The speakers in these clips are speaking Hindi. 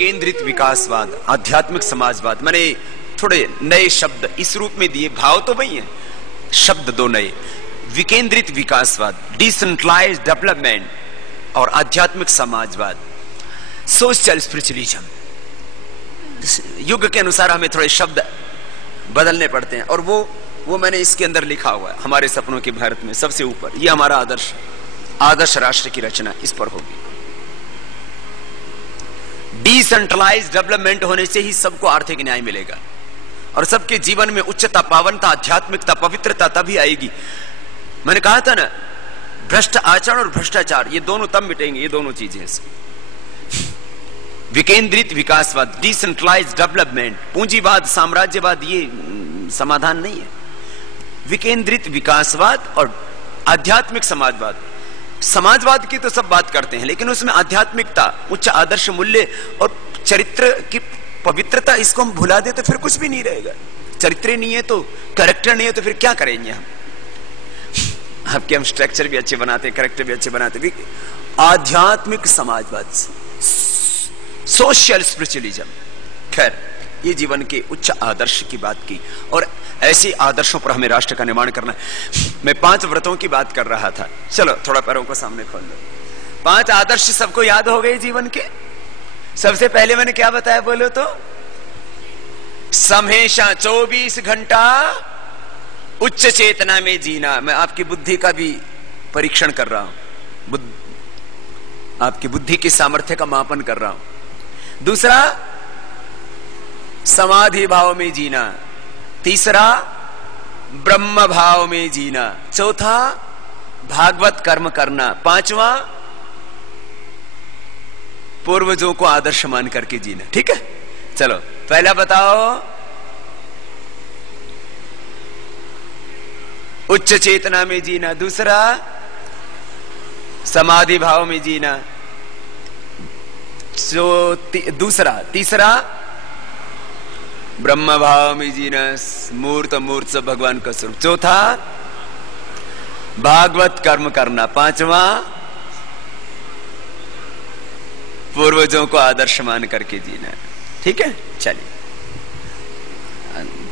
केंद्रित विकासवाद, आध्यात्मिक समाजवाद, मैंने थोड़े नए शब्द इस रूप में दिए, भाव तो वही है, शब्द दो नए, विकेंद्रित विकासवाद, डिसेंट्रलाइज्ड डेवलपमेंट और आध्यात्मिक समाजवाद, सोशल स्पिरिचुअलिज्म। युग के अनुसार हमें थोड़े शब्द बदलने पड़ते हैं, और वो मैंने इसके अंदर लिखा हुआ है, हमारे सपनों के भारत में सबसे ऊपर, ये हमारा आदर्श राष्ट्र की रचना इस पर होगी। डिसेंट्रलाइज्ड डेवलपमेंट होने से ही सबको आर्थिक न्याय मिलेगा और सबके जीवन में उच्चता, पावनता, आध्यात्मिकता, पवित्रता तभी आएगी। मैंने कहा था ना, भ्रष्ट आचरण और भ्रष्टाचार ये दोनों तब मिटेंगे, ये दोनों चीजें। विकेंद्रित विकासवाद, डिसेंट्रलाइज्ड डेवलपमेंट, पूंजीवाद, साम्राज्यवाद ये समाधान नहीं है। विकेंद्रित विकासवाद और आध्यात्मिक समाजवाद, समाजवाद की तो सब बात करते हैं, लेकिन उसमें आध्यात्मिकता, उच्च आदर्श मूल्य और चरित्र की पवित्रता, इसको हम भुला दे तो फिर कुछ भी नहीं रहेगा। चरित्र नहीं है तो, कैरेक्टर नहीं है तो फिर क्या करेंगे हम? आपके हम स्ट्रक्चर भी अच्छे बनाते हैं, कैरेक्टर भी अच्छे बनाते हैं। आध्यात्मिक समाजवाद, सोशल स्पिरिचुअलिज्म, खैर ये जीवन के उच्च आदर्श की बात की, और ऐसे आदर्शों पर हमें राष्ट्र का निर्माण करना है। मैं 5 व्रतों की बात कर रहा था, चलो थोड़ा पैरों को सामने खोल लो। 5 आदर्श सबको याद हो गए जीवन के। सबसे पहले मैंने क्या बताया बोलो तो? हमेशा 24 घंटा उच्च चेतना में जीना। मैं आपकी बुद्धि का भी परीक्षण कर रहा हूं, आपकी बुद्धि की सामर्थ्य का मापन कर रहा हूं। दूसरा, समाधि भाव में जीना। तीसरा, ब्रह्म भाव में जीना। चौथा, भागवत कर्म करना। पांचवा, पूर्वजों को आदर्श मान करके जीना। ठीक है, चलो पहला बताओ। उच्च चेतना में जीना। दूसरा, समाधि भाव में जीना। तीसरा, ब्रह्म भाव में जीना, मूर्त अमूर्त सब भगवान का स्वरूप। चौथा, भागवत कर्म करना। पांचवा, पूर्वजों को आदर्श मान करके जीना। ठीक है, चलिए।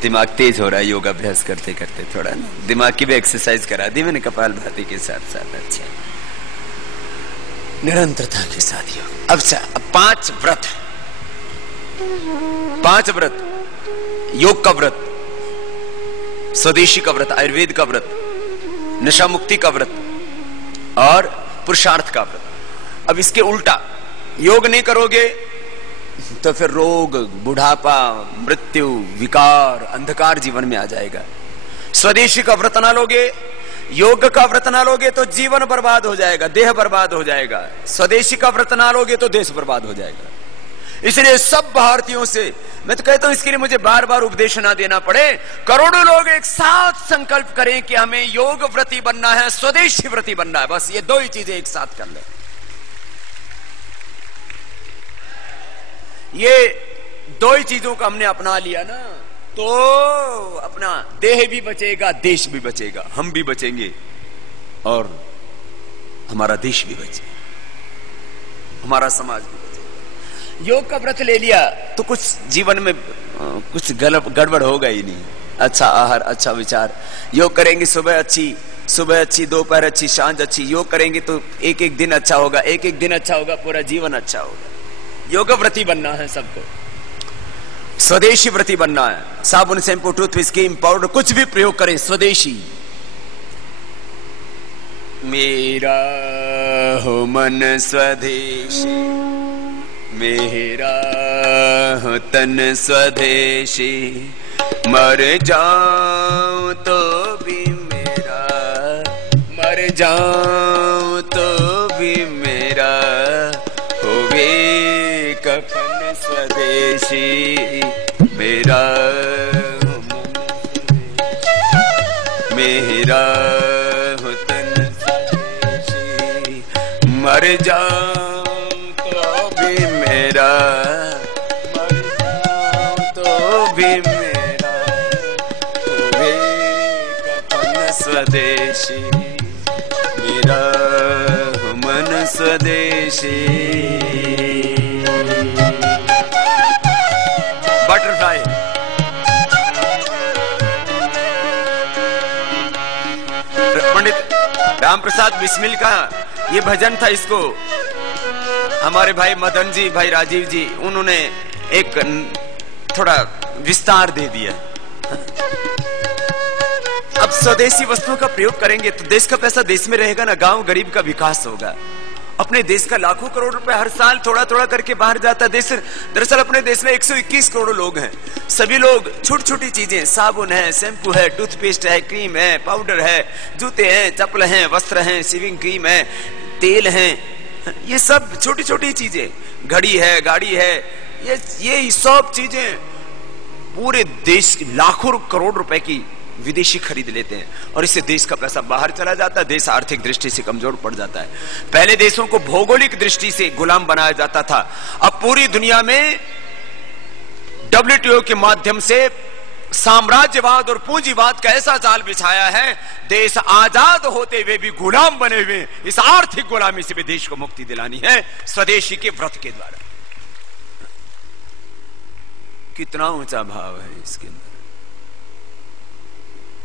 दिमाग तेज हो रहा है योग अभ्यास करते करते, थोड़ा ना दिमाग की भी एक्सरसाइज करा दी मैंने कपाल भाती के साथ साथ। अच्छा, निरंतरता के साथ योग। अब 5 व्रत, 5 व्रत, योग का व्रत, स्वदेशी का व्रत, आयुर्वेद का व्रत, नशा मुक्ति का व्रत और पुरुषार्थ का व्रत। अब इसके उल्टा, योग नहीं करोगे तो फिर रोग, बुढ़ापा, मृत्यु, विकार, अंधकार जीवन में आ जाएगा। स्वदेशी का व्रत ना लोगे, योग का व्रत ना लोगे तो जीवन बर्बाद हो जाएगा, देह बर्बाद हो जाएगा। स्वदेशी का व्रत ना लोगे तो देश बर्बाद हो जाएगा। इसलिए सब भारतीयों से मैं तो कहता हूं, इसके लिए मुझे बार बार उपदेश ना देना पड़े, करोड़ों लोग एक साथ संकल्प करें कि हमें योग व्रती बनना है, स्वदेशी व्रती बनना है। बस ये 2 ही चीजें एक साथ कर ले। ये 2 ही चीजों को हमने अपना लिया ना, तो अपना देह भी बचेगा, देश भी बचेगा, हम भी बचेंगे और हमारा देश भी बचेगा, हमारा समाज भी बचेगा। योग का व्रत ले लिया तो कुछ जीवन में कुछ गड़बड़ होगा ही नहीं। अच्छा आहार, अच्छा विचार, योग करेंगे, सुबह अच्छी, दोपहर अच्छी, सांझ अच्छी। योग करेंगे तो एक एक दिन अच्छा होगा, एक एक दिन अच्छा होगा, पूरा जीवन अच्छा होगा। योग व्रती बनना है सबको, स्वदेशी व्रती बनना है। साबुन, शैम्पू, टूथपेस्ट, क्रीम, पाउडर कुछ भी प्रयोग करें स्वदेशी। मेरा हो मन स्वदेशी, मेरा हो तन स्वदेशी, मर जाऊं तो भी मेरा, मर जाऊं तो भी मेरा, होवे कफन स्वदेशी, मेरा मेरा हो तन स्वदेशी, मर जाऊं तो भी मेरा, मर जाऊं तो भी मेरा, होवे कफन स्वदेशी, मेरा हो मन स्वदेशी। राम प्रसाद बिस्मिल का ये भजन था, इसको हमारे भाई मदन जी, भाई राजीव जी, उन्होंने एक थोड़ा विस्तार दे दिया। अब स्वदेशी वस्तुओं का प्रयोग करेंगे तो देश का पैसा देश में रहेगा ना, गांव गरीब का विकास होगा। अपने देश का लाखों करोड़ रुपए हर साल थोड़ा थोड़ा करके बाहर जाता है देश। दरअसल अपने देश में 121 करोड़ लोग हैं। सभी लोग छोटी छोटी चीजें, साबुन है, शैम्पू है, टूथपेस्ट है, क्रीम है, पाउडर है, जूते हैं, चप्पल हैं, वस्त्र हैं, शेविंग क्रीम है, तेल हैं, ये सब छोटी छोटी चीजें, घड़ी है, गाड़ी है, ये सब चीजें पूरे देश लाखों करोड़ रुपए की विदेशी खरीद लेते हैं और इससे देश का पैसा बाहर चला जाता है। देश आर्थिक दृष्टि से कमजोर पड़ जाता है। पहले देशों को भौगोलिक दृष्टि से गुलाम बनाया जाता था, अब पूरी दुनिया में WTO के माध्यम से साम्राज्यवाद और पूंजीवाद का ऐसा जाल बिछाया है, देश आजाद होते हुए भी गुलाम बने हुए। इस आर्थिक गुलामी से भी देश को मुक्ति दिलानी है स्वदेशी के व्रत के द्वारा। कितना ऊंचा भाव है इसके अंदर।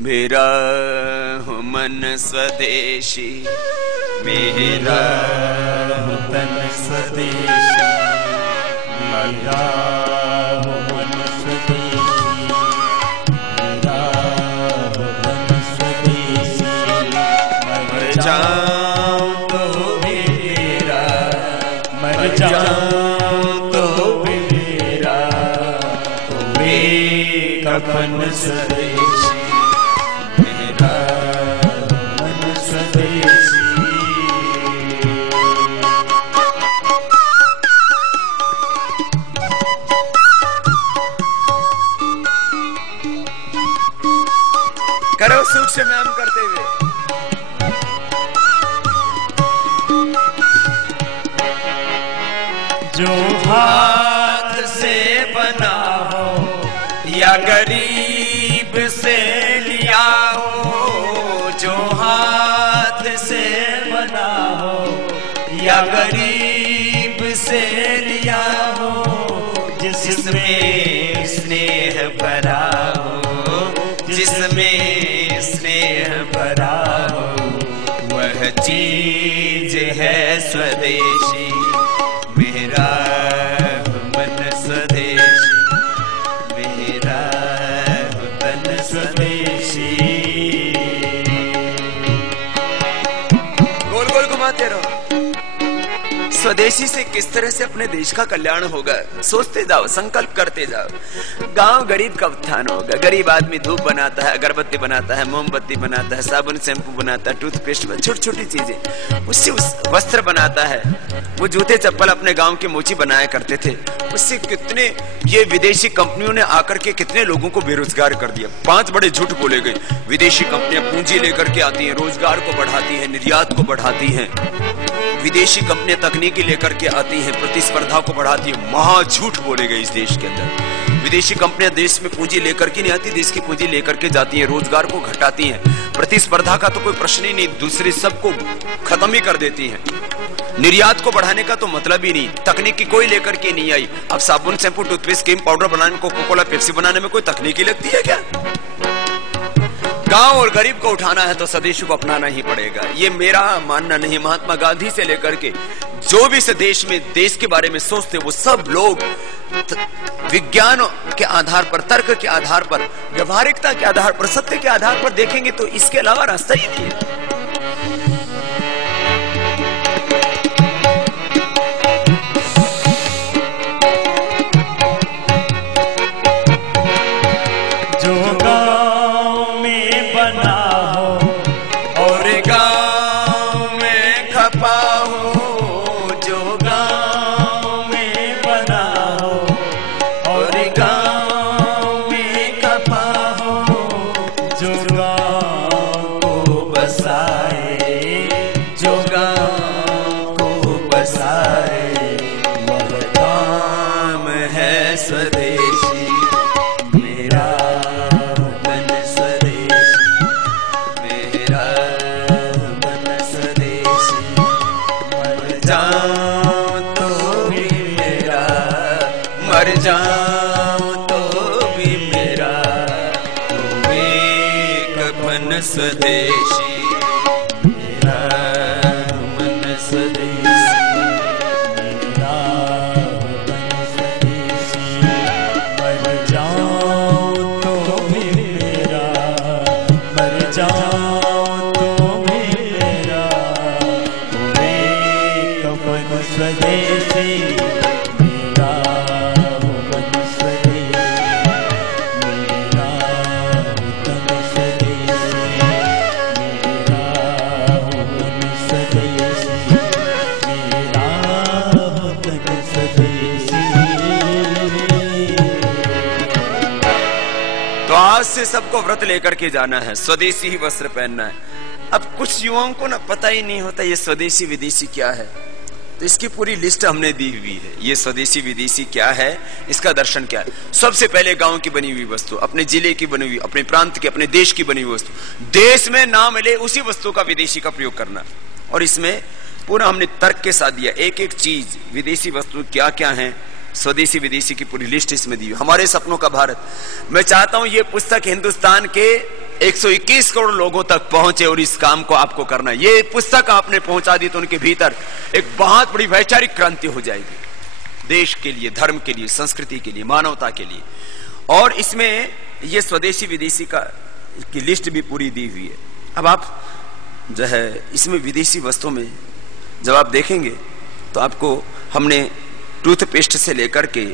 मेरा हो मन स्वदेशी, मेरा हो तन स्वदेशी, मेरा हो मन स्वदेशी, मेरा हो तन स्वदेशी, मर जाऊं तो मेरा, मर जाऊं तो मेरा, तो मेरा कफन स्वदेशी। करो सूक्ष्म व्यायाम करते हुए। जो हाथ से बना हो या गरीब से लिया हो, जो हाथ से बना हो या गरीब से लिया हो, जिसमें स्नेह भरा हो, जिसमें स्नेह भरा हो, वह चीज है स्वदेशी। मेरा मन स्वदेशी, मेरा तन स्वदेशी। गोल गोल घुमाते रहो। स्वदेशी से किस तरह से अपने देश का कल्याण होगा, सोचते जाओ, संकल्प करते जाओ। गांव गरीब का उत्थान होगा। गरीब आदमी धूप बनाता है, अगरबत्ती बनाता है, मोमबत्ती बनाता है, साबुन शैम्पू बनाता है, टूथपेस्ट, छोटी छोटी चीजें, उससे वस्त्र बनाता है। वो जूते चप्पल अपने गांव के मोची बनाया करते थे, उससे कितने ये विदेशी कंपनियों ने आकर के कितने लोगों को बेरोजगार कर दिया। 5 बड़े झूठ बोले गए। विदेशी कंपनियां पूंजी लेकर के आती हैं, रोजगार को बढ़ाती हैं, निर्यात को बढ़ाती हैं। विदेशी कंपनियां तकनीकी लेकर के आती हैं, प्रतिस्पर्धा को बढ़ाती है। महा झूठ बोले गए इस देश के अंदर। विदेशी कंपनियां देश में पूंजी लेकर के नहीं आती, देश की पूंजी लेकर के जाती हैं, रोजगार को घटाती हैं। प्रतिस्पर्धा का तो कोई प्रश्न ही नहीं, दूसरे सबको खत्म ही कर देती हैं। निर्यात को बढ़ाने का तो मतलब ही नहीं, तकनीकी कोई लेकर के नहीं आई। अब साबुन शैम्पू टूथपेस्ट क्रीम पाउडर बनाने, कोका कोला पेप्सी बनाने में कोई तकनीकी लगती है क्या? गांव और गरीब को उठाना है तो स्वदेशी को अपनाना ही पड़ेगा। ये मेरा मानना नहीं, महात्मा गांधी से लेकर के जो भी इस देश में देश के बारे में सोचते वो सब लोग विज्ञान के आधार पर, तर्क के आधार पर, व्यवहारिकता के आधार पर, सत्य के आधार पर देखेंगे तो इसके अलावा रास्ता ही नहीं है। स्वदेशी मेरा आज से सबको व्रत लेकर के जाना है, स्वदेशी ही वस्त्र पहनना है। अब कुछ युवाओं को ना पता ही नहीं होता ये स्वदेशी विदेशी क्या है, तो इसकी पूरी लिस्ट हमने दी हुई है। ये स्वदेशी विदेशी क्या है, इसका दर्शन क्या है। सबसे पहले गांव की बनी हुई वस्तु, अपने जिले की बनी हुई, अपने प्रांत की, अपने देश की बनी हुई वस्तु, देश में ना मिले उसी वस्तु का विदेशी का प्रयोग करना। और इसमें पूरा हमने तर्क के साथ दिया, एक एक चीज विदेशी वस्तु क्या क्या है, स्वदेशी विदेशी की पूरी लिस्ट इसमें दी। हमारे सपनों का भारत, मैं चाहता हूं ये पुस्तक हिंदुस्तान के 121 करोड़ लोगों तक पहुंचे और इस काम को आपको करना है। ये पुस्तक आपने पहुंचा दी तो उनके भीतर एक बहुत बड़ी वैचारिक क्रांति हो जाएगी, देश के लिए, धर्म के लिए, संस्कृति के लिए, मानवता के लिए। और इसमें ये स्वदेशी विदेशी का की लिस्ट भी पूरी दी हुई है। अब आप जो है इसमें विदेशी वस्तुओं में जब आप देखेंगे तो आपको हमने टूथपेस्ट से लेकर के,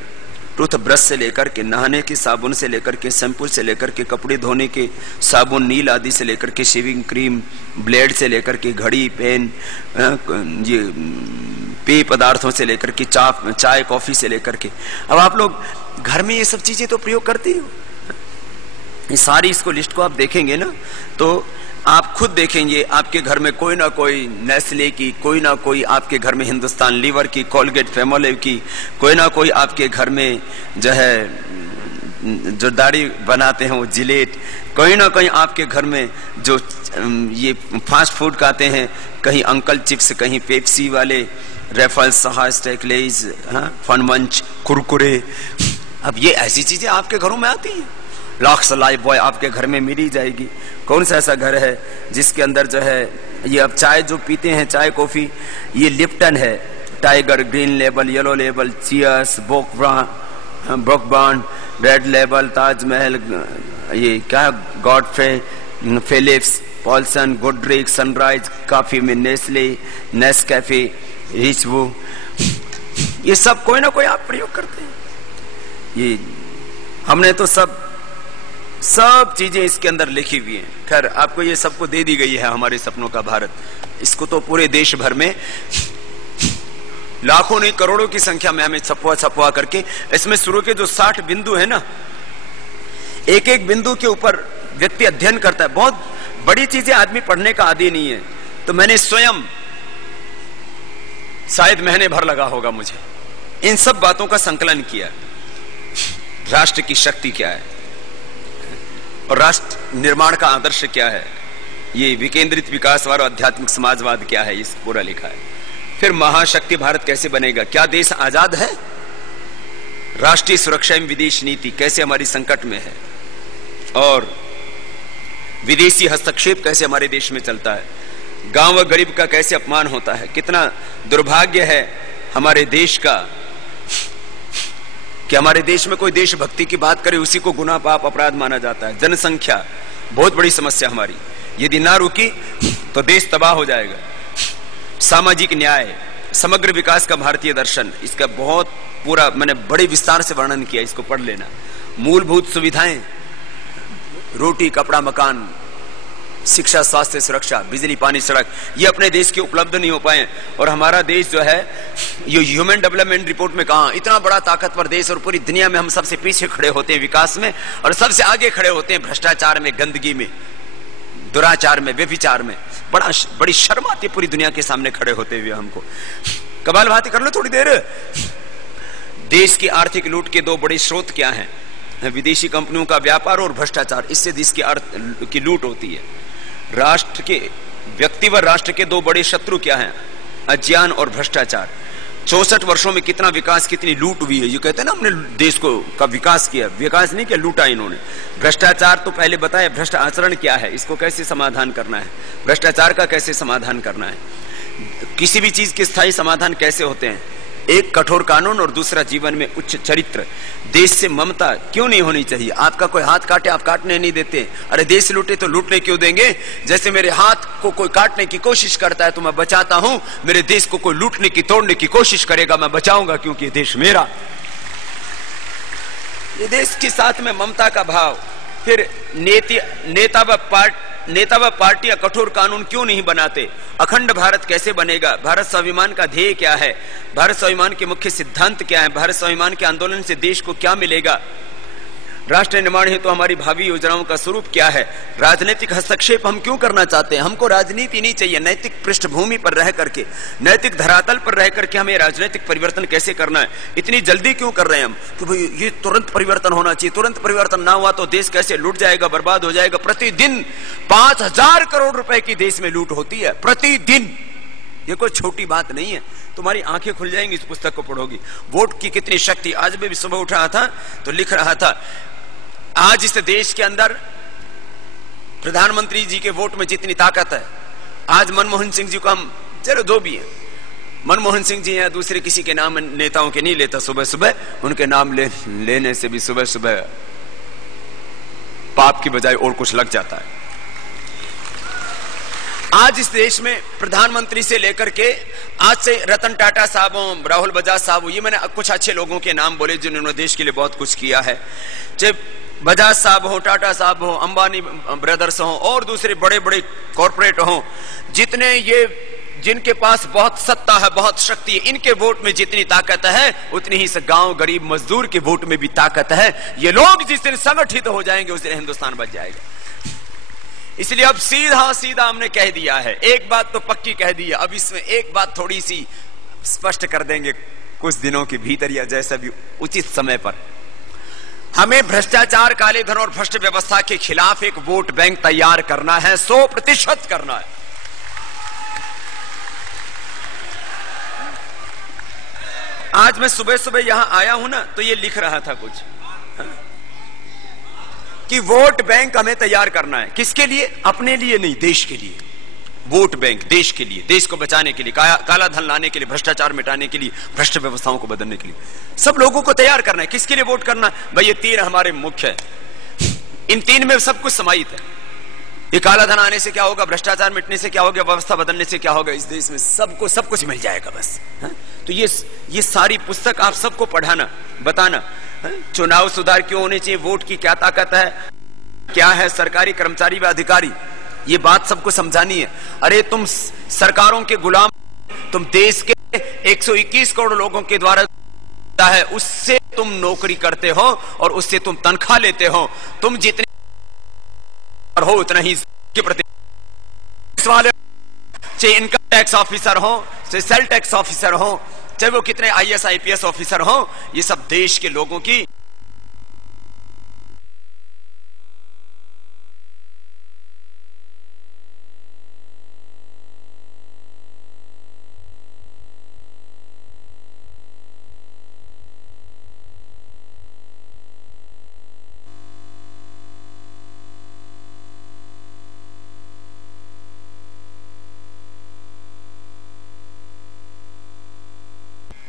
टूथ ब्रश से लेकर के, नहाने के साबुन से लेकर के, शैम्पू से लेकर के, कपड़े धोने के साबुन, नील आदि से लेकर के, शेविंग क्रीम, ब्लेड से लेकर के, घड़ी, पेन, ये पेय पदार्थों से लेकर के, चाय कॉफी से लेकर के। अब आप लोग घर में ये सब चीजें तो प्रयोग करते हो, ये सारी इसको लिस्ट को आप देखेंगे ना तो आप खुद देखेंगे आपके घर में कोई ना कोई नेस्ले की, कोई ना कोई आपके घर में हिंदुस्तान लीवर की, कोलगेट फेमोलिव की, कोई ना कोई आपके घर में जो है जो दाढ़ी बनाते हैं वो जिलेट, कोई ना कोई आपके घर में जो ये फास्ट फूड खाते हैं, कहीं अंकल चिप्स, कहीं पेप्सी वाले, रेफल्स, स्टैक लेज, फन मंच, कुरकुरे। अब ये ऐसी चीजें आपके घरों में आती हैं। लॉक्स लाइफ बॉय आपके घर में मिल ही जाएगी। कौन सा ऐसा घर है जिसके अंदर जो है ये अब चाय जो पीते हैं, चाय कॉफी, ये लिप्टन है, Tiger, green label, yellow label, cheers, Brooke Bond, red label, Taj Mahal, ये क्या Godfrey, Phillips, Polson, Goodricke, Sunrise, coffee में नेस्ले, नेस्कैफे, रिचवू, ये सब कोई ना कोई आप प्रयोग करते हैं। ये हमने तो सब चीजें इसके अंदर लिखी हुई हैं। खैर आपको ये सबको दे दी गई है हमारे सपनों का भारत। इसको तो पूरे देश भर में लाखों नहीं करोड़ों की संख्या में हमें छपवा करके, इसमें शुरू के जो 60 बिंदु है ना, एक एक बिंदु के ऊपर व्यक्ति अध्ययन करता है। बहुत बड़ी चीजें आदमी पढ़ने का आदी नहीं है, तो मैंने स्वयं शायद महीने भर लगा होगा मुझे इन सब बातों का संकलन किया। राष्ट्र की शक्ति क्या है और राष्ट्र निर्माण का आदर्श क्या है, ये विकेंद्रित विकासवाद और आध्यात्मिक समाजवाद क्या है, इस पूरा लिखा है। फिर महाशक्ति भारत कैसे बनेगा, क्या देश आजाद है, राष्ट्रीय सुरक्षा एवं विदेश नीति कैसे हमारी संकट में है, और विदेशी हस्तक्षेप कैसे हमारे देश में चलता है, गांव व गरीब का कैसे अपमान होता है। कितना दुर्भाग्य है हमारे देश का कि हमारे देश में कोई देशभक्ति की बात करे उसी को गुनाह, पाप, अपराध माना जाता है। जनसंख्या बहुत बड़ी समस्या हमारी, यदि ना रुकी तो देश तबाह हो जाएगा। सामाजिक न्याय, समग्र विकास का भारतीय दर्शन, इसका बहुत पूरा मैंने बड़े विस्तार से वर्णन किया, इसको पढ़ लेना। मूलभूत सुविधाएं, रोटी, कपड़ा, मकान, शिक्षा, स्वास्थ्य, सुरक्षा, बिजली, पानी, सड़क, ये अपने देश के उपलब्ध नहीं हो पाए। और हमारा देश जो है ये ह्यूमन डेवलपमेंट रिपोर्ट में कहा, इतना बड़ा ताकतवर देश और पूरी दुनिया में हम सबसे पीछे खड़े होते हैं विकास में, और सबसे आगे खड़े होते हैं भ्रष्टाचार में, गंदगी में, दुराचार में, व्यभिचार में। बड़ी शर्म आती है पूरी दुनिया के सामने खड़े होते हुए हमको। कपालभाति कर लो थोड़ी देर। देश की आर्थिक लूट के दो बड़े स्रोत क्या हैं? विदेशी कंपनियों का व्यापार और भ्रष्टाचार, इससे देश की अर्थ की लूट होती है। राष्ट्र के, व्यक्ति व राष्ट्र के दो बड़े शत्रु क्या हैं? अज्ञान और भ्रष्टाचार। 64 वर्षों में कितना विकास, कितनी लूट हुई है। ये कहते हैं ना हमने देश को का विकास किया, विकास नहीं किया, लूटा इन्होंने। भ्रष्टाचार तो पहले बताया, भ्रष्ट आचरण क्या है, इसको कैसे समाधान करना है, भ्रष्टाचार का कैसे समाधान करना है, किसी भी चीज के स्थायी समाधान कैसे होते हैं। एक कठोर कानून और दूसरा जीवन में उच्च चरित्र। देश से ममता क्यों नहीं होनी चाहिए? आपका कोई हाथ काटे आप काटने नहीं देते, अरे देश लूटे तो लूटने क्यों देंगे? जैसे मेरे हाथ को कोई काटने की कोशिश करता है तो मैं बचाता हूं, मेरे देश को कोई लूटने की, तोड़ने की कोशिश करेगा मैं बचाऊंगा, क्योंकि ये देश मेरा। ये देश के साथ में ममता का भाव। फिर नेता व पार्टियां कठोर कानून क्यों नहीं बनाते? अखंड भारत कैसे बनेगा? भारत स्वाभिमान का ध्येय क्या है? भारत स्वाभिमान के मुख्य सिद्धांत क्या है? भारत स्वाभिमान के आंदोलन से देश को क्या मिलेगा? राष्ट्र निर्माण हेतु हमारी भावी योजनाओं का स्वरूप क्या है? राजनीतिक हस्तक्षेप हम क्यों करना चाहते हैं? हमको राजनीति नहीं चाहिए। नैतिक पृष्ठभूमि पर रह करके, नैतिक धरातल पर रह करके हमें राजनीतिक परिवर्तन कैसे करना है, इतनी जल्दी क्यों कर रहे हैं हम कि भाई ये तुरंत परिवर्तन होना चाहिए। तुरंत परिवर्तन ना हुआ तो देश कैसे लूट जाएगा, बर्बाद हो जाएगा। प्रतिदिन 5,000 करोड़ रुपए की देश में लूट होती है प्रतिदिन। ये कोई छोटी बात नहीं है। तुम्हारी आंखें खुल जाएंगी इस पुस्तक को पढ़ोगी। वोट की कितनी शक्ति। आज मैं भी सुबह उठ रहा था तो लिख रहा था, आज इस देश के अंदर प्रधानमंत्री जी के वोट में जितनी ताकत है, आज मनमोहन सिंह जी को हम, चलो जो भी है, मनमोहन सिंह जी हैं, दूसरे किसी के नाम नेताओं के नहीं लेता सुबह सुबह, उनके नाम लेने से भी सुबह सुबह पाप की बजाय और कुछ लग जाता है। आज इस देश में प्रधानमंत्री से लेकर के आज से रतन टाटा साहब हो, राहुल बजाज साहब हो, ये मैंने कुछ अच्छे लोगों के नाम बोले जिन्होंने देश के लिए बहुत कुछ किया है। चाहे बजाज साहब हो, टाटा साहब हो, अंबानी ब्रदर्स हो और दूसरे बड़े बड़े कॉर्पोरेट हो, जितने ये जिनके पास बहुत सत्ता है, बहुत शक्ति है, इनके वोट में जितनी ताकत है उतनी ही गांव गरीब मजदूर के वोट में भी ताकत है। ये लोग जिस दिन संगठित हो जाएंगे उस दिन हिंदुस्तान बच जाएगा। इसलिए अब सीधा सीधा हमने कह दिया है, एक बात तो पक्की कह दी है, अब इसमें एक बात थोड़ी सी स्पष्ट कर देंगे कुछ दिनों के भीतर या जैसा भी उचित समय पर। हमें भ्रष्टाचार, काले धन और भ्रष्ट व्यवस्था के खिलाफ एक वोट बैंक तैयार करना है, 100% करना है। आज मैं सुबह सुबह यहां आया हूं ना तो ये लिख रहा था कुछ कि वोट बैंक हमें तैयार करना है। किसके लिए? अपने लिए नहीं, देश के लिए। वोट बैंक देश के लिए, देश को बचाने के लिए, काला धन लाने के लिए, भ्रष्टाचार मिटाने के लिए, भ्रष्ट व्यवस्थाओं को बदलने के लिए सब लोगों को तैयार करना है। किसके लिए वोट करना? भाई ये 3 हमारे मुख्य है, इन 3 में सब कुछ समाहित है। ये काला धन आने से क्या होगा, भ्रष्टाचार मिटने से क्या होगा, व्यवस्था बदलने से क्या होगा, इस देश में सबको सब कुछ मिल जाएगा बस। तो ये सारी पुस्तक आप सबको पढ़ाना, बताना, चुनाव सुधार क्यों होने चाहिए, वोट की क्या ताकत है, क्या है सरकारी कर्मचारी व अधिकारी, ये बात सबको समझानी है। अरे तुम सरकारों के गुलाम, तुम देश के 121 करोड़ लोगों के द्वारा है उससे तुम नौकरी करते हो और उससे तुम तनख्वाह लेते हो। तुम जितने हो उतना ही के प्रति वाले, चाहे इनकम टैक्स ऑफिसर हो, चाहे सेल टैक्स ऑफिसर हो, चाहे वो कितने IAS IPS ऑफिसर हो, ये सब देश के लोगों की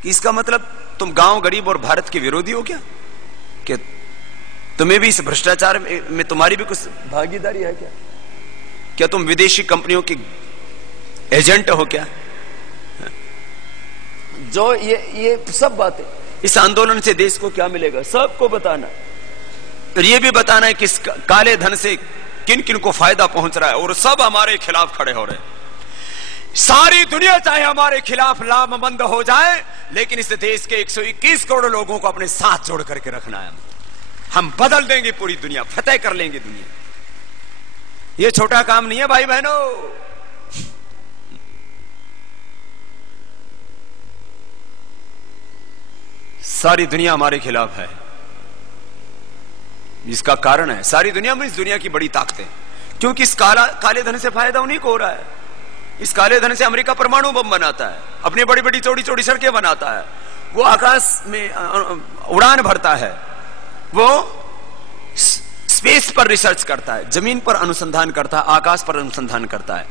कि इसका मतलब तुम गांव गरीब और भारत के विरोधी हो क्या? कि तुम्हें भी इस भ्रष्टाचार में तुम्हारी भी कुछ भागीदारी है क्या? क्या तुम विदेशी कंपनियों के एजेंट हो क्या? जो ये सब बातें, इस आंदोलन से देश को क्या मिलेगा सबको बताना, और ये भी बताना है कि इस काले धन से किन किन को फायदा पहुंच रहा है, और सब हमारे खिलाफ खड़े हो रहे हैं। सारी दुनिया चाहे हमारे खिलाफ लामबंद हो जाए, लेकिन इस देश के 121 करोड़ लोगों को अपने साथ जोड़ करके रखना है। हम बदल देंगे पूरी दुनिया, फतेह कर लेंगे दुनिया। ये छोटा काम नहीं है भाई बहनों। सारी दुनिया हमारे खिलाफ है, इसका कारण है सारी दुनिया में इस दुनिया की बड़ी ताकतें, क्योंकि इस काले धन से फायदा उन्हीं को हो रहा है। इस काले धन से अमेरिका परमाणु बम बनाता है, अपनी बड़ी बड़ी चौड़ी चौड़ी सड़कें बनाता है, वो आकाश में उड़ान भरता है, वो स्पेस पर रिसर्च करता है, जमीन पर अनुसंधान करता है, आकाश पर अनुसंधान करता है।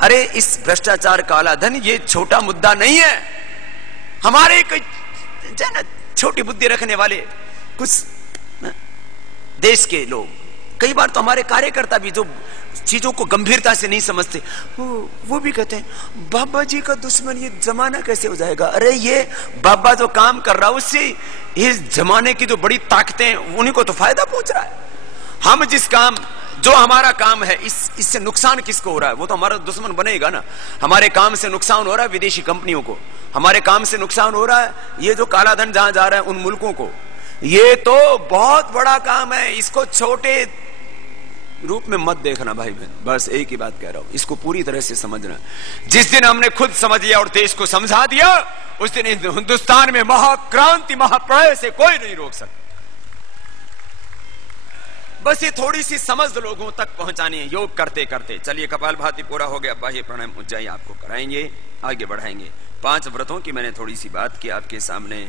अरे इस भ्रष्टाचार काला धन ये छोटा मुद्दा नहीं है। हमारे छोटी बुद्धि रखने वाले कुछ देश के लोग, कई बार तो हमारे कार्यकर्ता भी जो चीजों को गंभीरता से नहीं समझते, वो भी कहते हैं बाबा जी का दुश्मन ये जमाना कैसे हो जाएगा। अरे ये बाबा जो काम कर रहा है उससे इस जमाने की जो बड़ी ताकतें उन्हीं को तो फायदा पहुंच रहा है। हम जिस काम, जो हमारा काम है, इससे नुकसान किसको हो रहा है, वो तो हमारा दुश्मन बनेगा ना। हमारे काम से नुकसान हो रहा है विदेशी कंपनियों को, हमारे काम से नुकसान हो रहा है ये जो काला धन जहां जा रहा है उन मुल्कों को, ये तो बहुत बड़ा काम है, इसको छोटे रूप में मत देखना भाई बहन, बस एक ही बात कह रहा हूं, इसको पूरी तरह से समझना। जिस दिन हमने खुद समझ लिया और देश को समझा दिया, उस दिन हिंदुस्तान में महाक्रांति महाप्रलय से कोई नहीं रोक सकता। बस ये थोड़ी सी समझ लोगों तक पहुंचानी है योग करते करते। चलिए कपालभाति पूरा हो गया, बाह्य प्राणायाम उज्जाई आपको कराएंगे, आगे बढ़ाएंगे। 5 व्रतों की मैंने थोड़ी सी बात की आपके सामने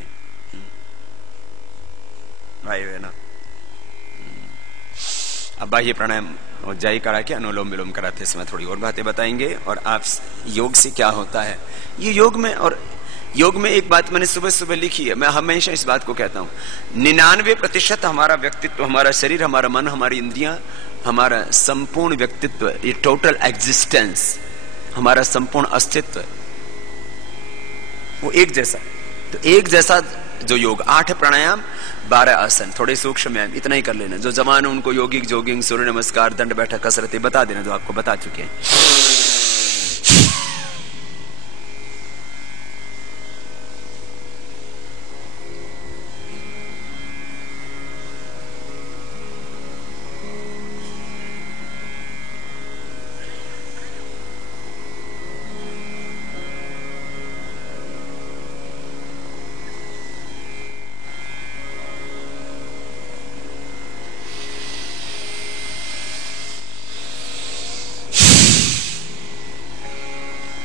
भाई है ना। अब बाह्य प्राणायाम उज्जाई करा के अनुलोम विलोम कराते समय थोड़ी और बातें बताएंगे, और आप योग से क्या होता है ये योग में। और योग में एक बात मैंने सुबह सुबह लिखी है, मैं हमेशा इस बात को कहता हूं, 99% हमारा व्यक्तित्व, हमारा शरीर, हमारा मन, हमारी इंद्रियां, हमारा संपूर्ण व्यक्तित्व, ये टोटल एग्जिस्टेंस, हमारा संपूर्ण अस्तित्व वो एक जैसा। तो एक जैसा जो योग, 8 प्राणायाम 12 आसन, थोड़े सूक्ष्म व्यायाम, इतना ही कर लेना। जो जवान उनको योगिक जोगिंग सूर्य नमस्कार दंड बैठक कसरतें बता देना, जो आपको बता चुके हैं।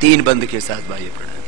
तीन बंद के साथ बाह्य प्राणायाम।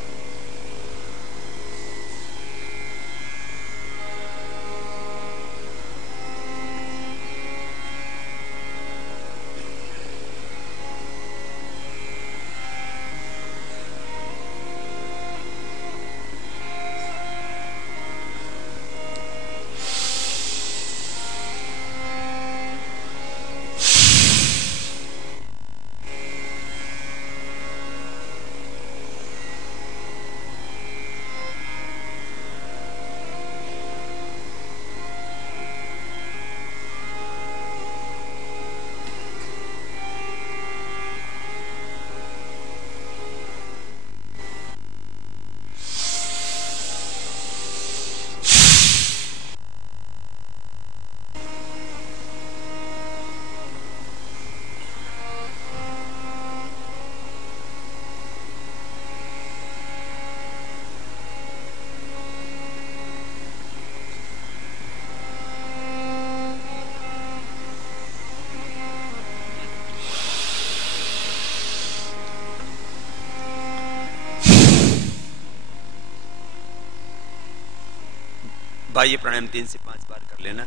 बाह्य प्राणायाम 3 से 5 बार कर लेना,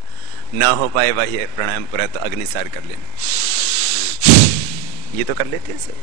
ना हो पाए बाह्य प्राणायाम पूरा तो अग्निसार कर लेना। ये तो कर लेते हैं सर।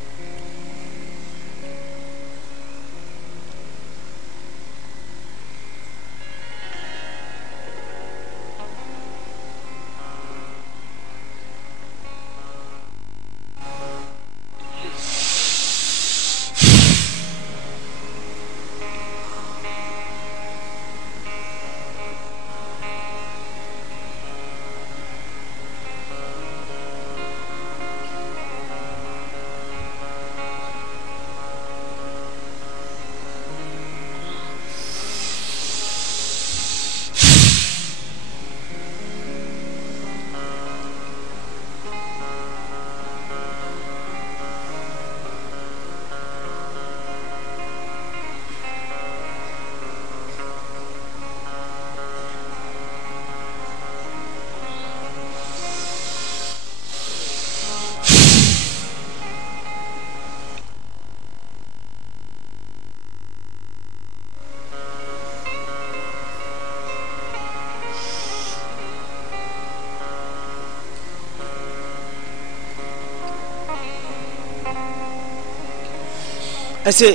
ऐसे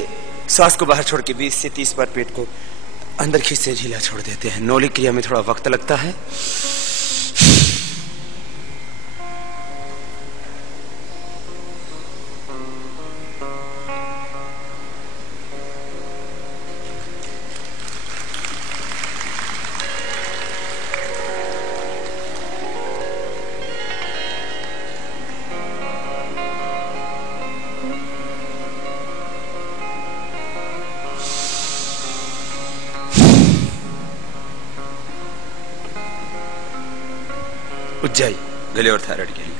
श्वास को बाहर छोड़ के 20 से 30 बार पेट को अंदर खींच से ढीला छोड़ देते हैं। नौलिक क्रिया में थोड़ा वक्त लगता है। उज्जाई गले और थायराइड के लिए।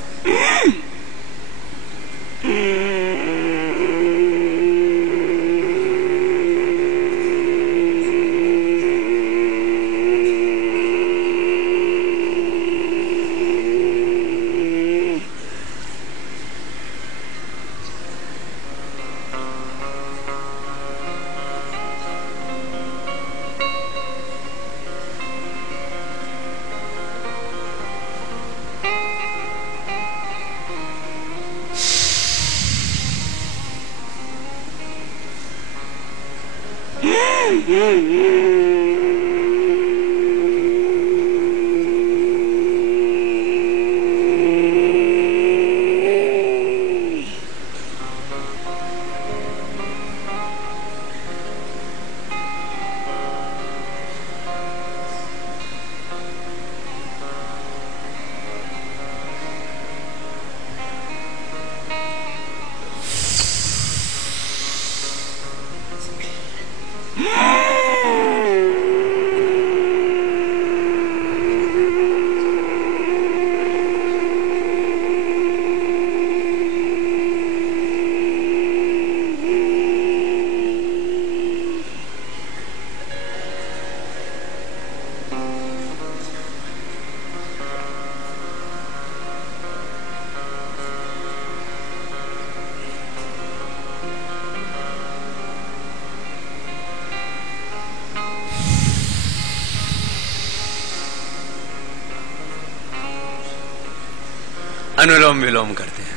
अनुलोम विलोम करते हैं।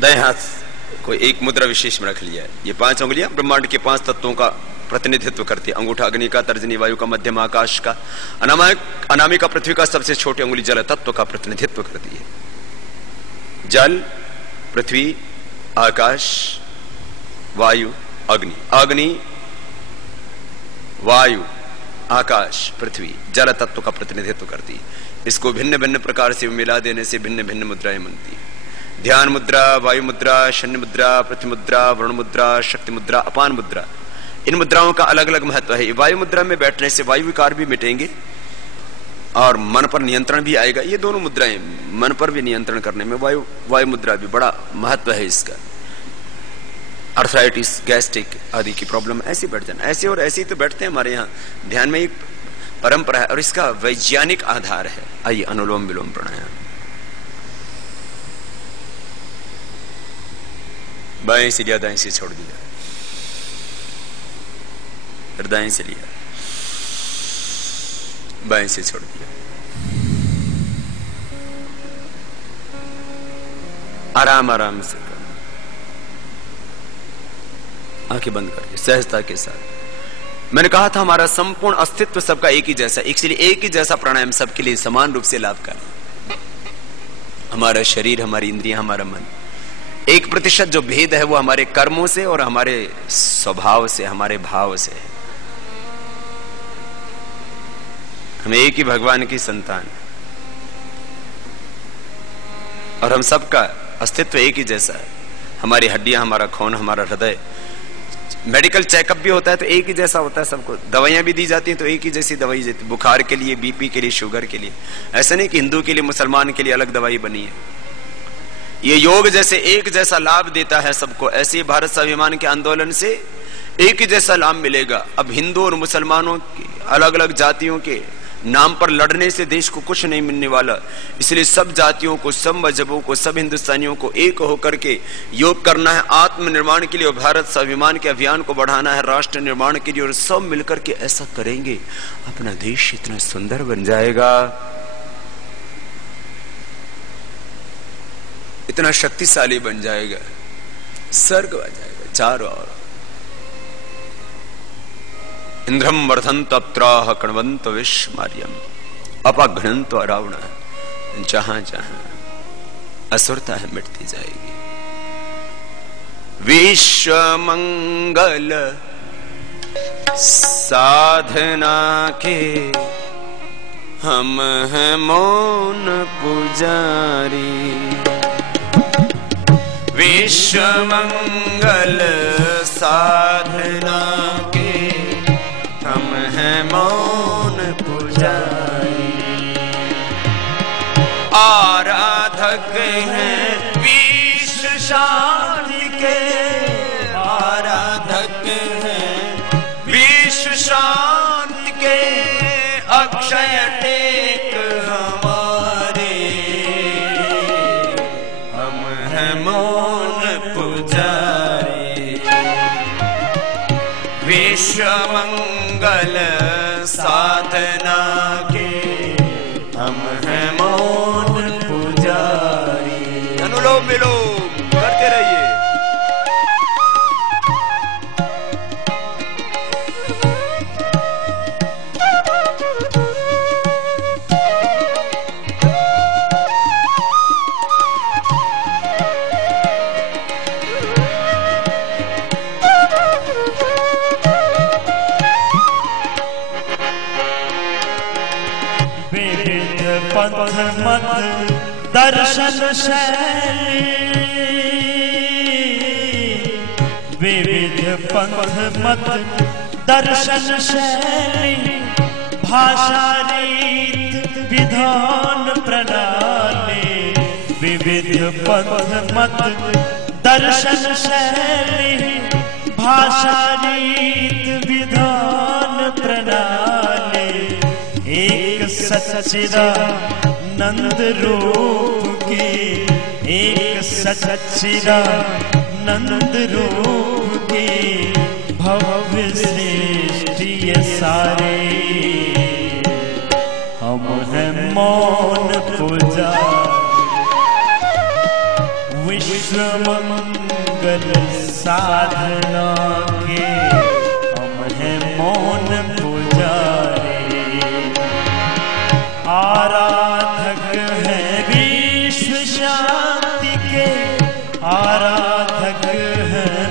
दाएं हाथ को एक मुद्रा विशेष में रख लिया है। ये 5 उंगलियां ब्रह्मांड के 5 तत्वों का प्रतिनिधित्व करती है। अंगूठा अग्नि का, तर्जनी वायु का, मध्यम आकाश का, अनामिका पृथ्वी का, सबसे छोटी उंगली जल तत्व का प्रतिनिधित्व करती है। जल, पृथ्वी, आकाश, वायु, अग्नि। अग्नि, वायु, आकाश, पृथ्वी जल तत्व का प्रतिनिधित्व करती है। इसको भिन्न भिन्न प्रकार से मिला देने से भिन्न भिन्न मुद्राएं बनती है। ध्यान मुद्रा, वायु मुद्रा, शून्य मुद्रा, पृथ्वी मुद्रा, वरुण मुद्रा, शक्ति मुद्रा, अपान मुद्रा। इन मुद्राओं का अलग अलग महत्व है। वायु मुद्रा में बैठने से वायु विकार भी मिटेंगे और मन पर नियंत्रण भी आएगा। ये दोनों मुद्राएं मन पर भी नियंत्रण करने में वायु मुद्रा भी बड़ा महत्व है इसका। अर्थराइटिस, गैस्ट्रिक आदि की प्रॉब्लम ऐसे बैठ जाना, ऐसे और ऐसे ही तो बैठते हैं हमारे यहाँ। ध्यान में एक परंपरा है और इसका वैज्ञानिक आधार है। आइए अनुलोम विलोम प्राणायाम। बाएं से लिया, दाएं से छोड़ दिया, फिर दाएं से लिया, बाएं से छोड़ दिया। आराम आराम से करना, आंखें बंद करके सहजता के साथ। मैंने कहा था हमारा संपूर्ण अस्तित्व सबका एक ही जैसा, इसलिए एक ही जैसा प्राणायाम सबके लिए समान रूप से लाभकारी। हमारा शरीर, हमारी इंद्रियां, हमारा मन, 1% जो भेद है वो हमारे कर्मों से और हमारे स्वभाव से, हमारे भाव से है। हम एक ही भगवान की संतान और हम सबका अस्तित्व एक ही जैसा है। हमारी हड्डियां, हमारा खून, हमारा हृदय, मेडिकल चेकअप भी होता है तो एक ही जैसा होता है सबको। दवाइयां भी दी जाती हैं तो एक ही जैसी दवाई देती, बुखार के लिए, बीपी के लिए, शुगर के लिए। ऐसा नहीं कि हिंदू के लिए, मुसलमान के लिए अलग दवाई बनी है। ये योग जैसे एक जैसा लाभ देता है सबको, ऐसे ही भारत स्वाभिमान के आंदोलन से एक ही जैसा लाभ मिलेगा। अब हिंदू और मुसलमानों के अलग अलग जातियों के नाम पर लड़ने से देश को कुछ नहीं मिलने वाला। इसलिए सब जातियों को, सब मजहबों को, सब हिंदुस्तानियों को एक होकर के योग करना है आत्मनिर्माण के लिए और भारत स्वाभिमान के अभियान को बढ़ाना है राष्ट्र निर्माण के लिए। और सब मिलकर के ऐसा करेंगे, अपना देश इतना सुंदर बन जाएगा, इतना शक्तिशाली बन जाएगा, स्वर्ग आ जाएगा चारों ओर। इंद्रम वर्धन्त अत्राह कण्वन्त विश्वमार्यम अपघ्नन्त अरावण। जहां जहां असुरता है मिटती जाएगी। विश्व मंगल साधना के हम हैं मौन पुजारी। विश्व मंगल साधना के हम हैं मौन विश्व मंगल साधना के हम हैं मौन पुजारी। अनुलोम विलोम करते रहिए। पंथ मत दर्शन शैली, विविध पंथ मत दर्शन शैली, भाषा रीत विधान प्रणाली। विविध पंथ मत दर्शन शैली, भाषा रीत विधान प्रणाली। एक सच्चिदानंद रूप की, एक सच्चिदानंद रूप की भव्य सृष्टि ये सारे। हम हैं मौन पूजा विश्व मंगल साधना के। हम हैं मौन आराधक हैं विश्व शांति के, आराधक हैं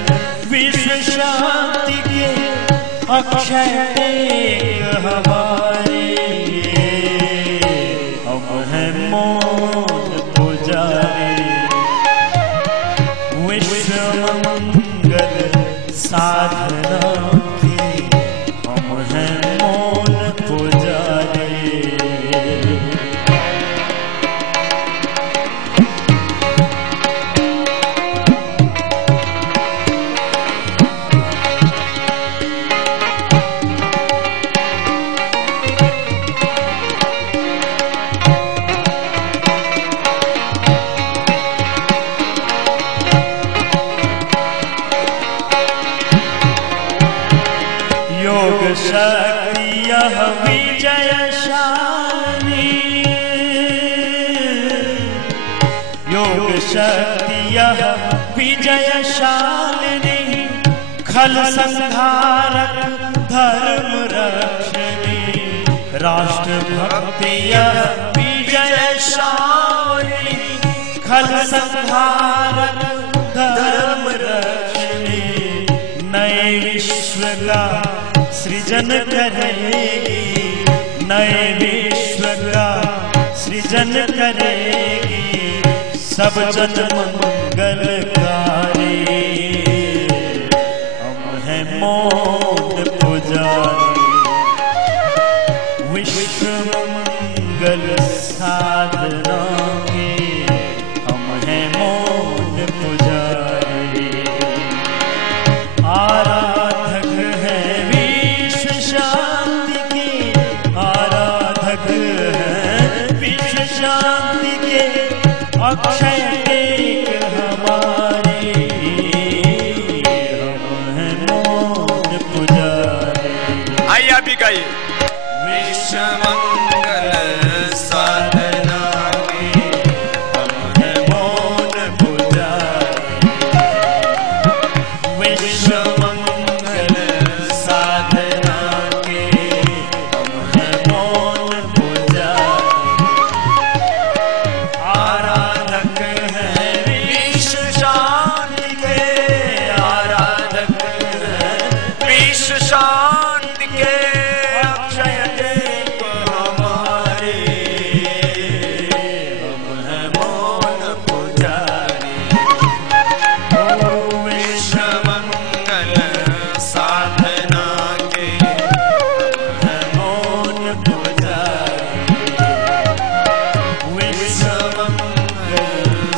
विश्व शांति के। अक्षय एक हमारे, हम हैं मौन पुजारी विश्व मंगल साधना के। हम हैं मौन पुजारी। योग शक्ति यह विजयशालिनी, योग शक्ति यह विजयशालिनी। खल संहारक धर्म रक्षणी, राष्ट्र भक्ति यह विजयशालिनी। खल संहारक धर्म रक्षणी, नए विश्व का सृजन करेगी, नए विश्व का सृजन करेगी। सब जन मंगलकारी, हम हैं मौन पुजारी विश्व मंगल साधना के। हम हैं मौन पुजारी, आराधक हैं विश्व शांति के, आराधक हैं विश्व शांति के। अक्षय एक हमारे, हम हैं मौन पुजारी। आइए आप भी गाइए। विश्व मंगल साधना के हम हैं मौन पुजारी। विश्व मंगल साधना के हम हैं मौन पुजारी। आराधक हैं विश्व शांति के, आराधक हैं विश्व शांति के। अक्षय एक हमारे, हम हैं मौन पुजारी। विश्व मंगल साधना के हम हैं मौन पुजारी। विश्व मंगल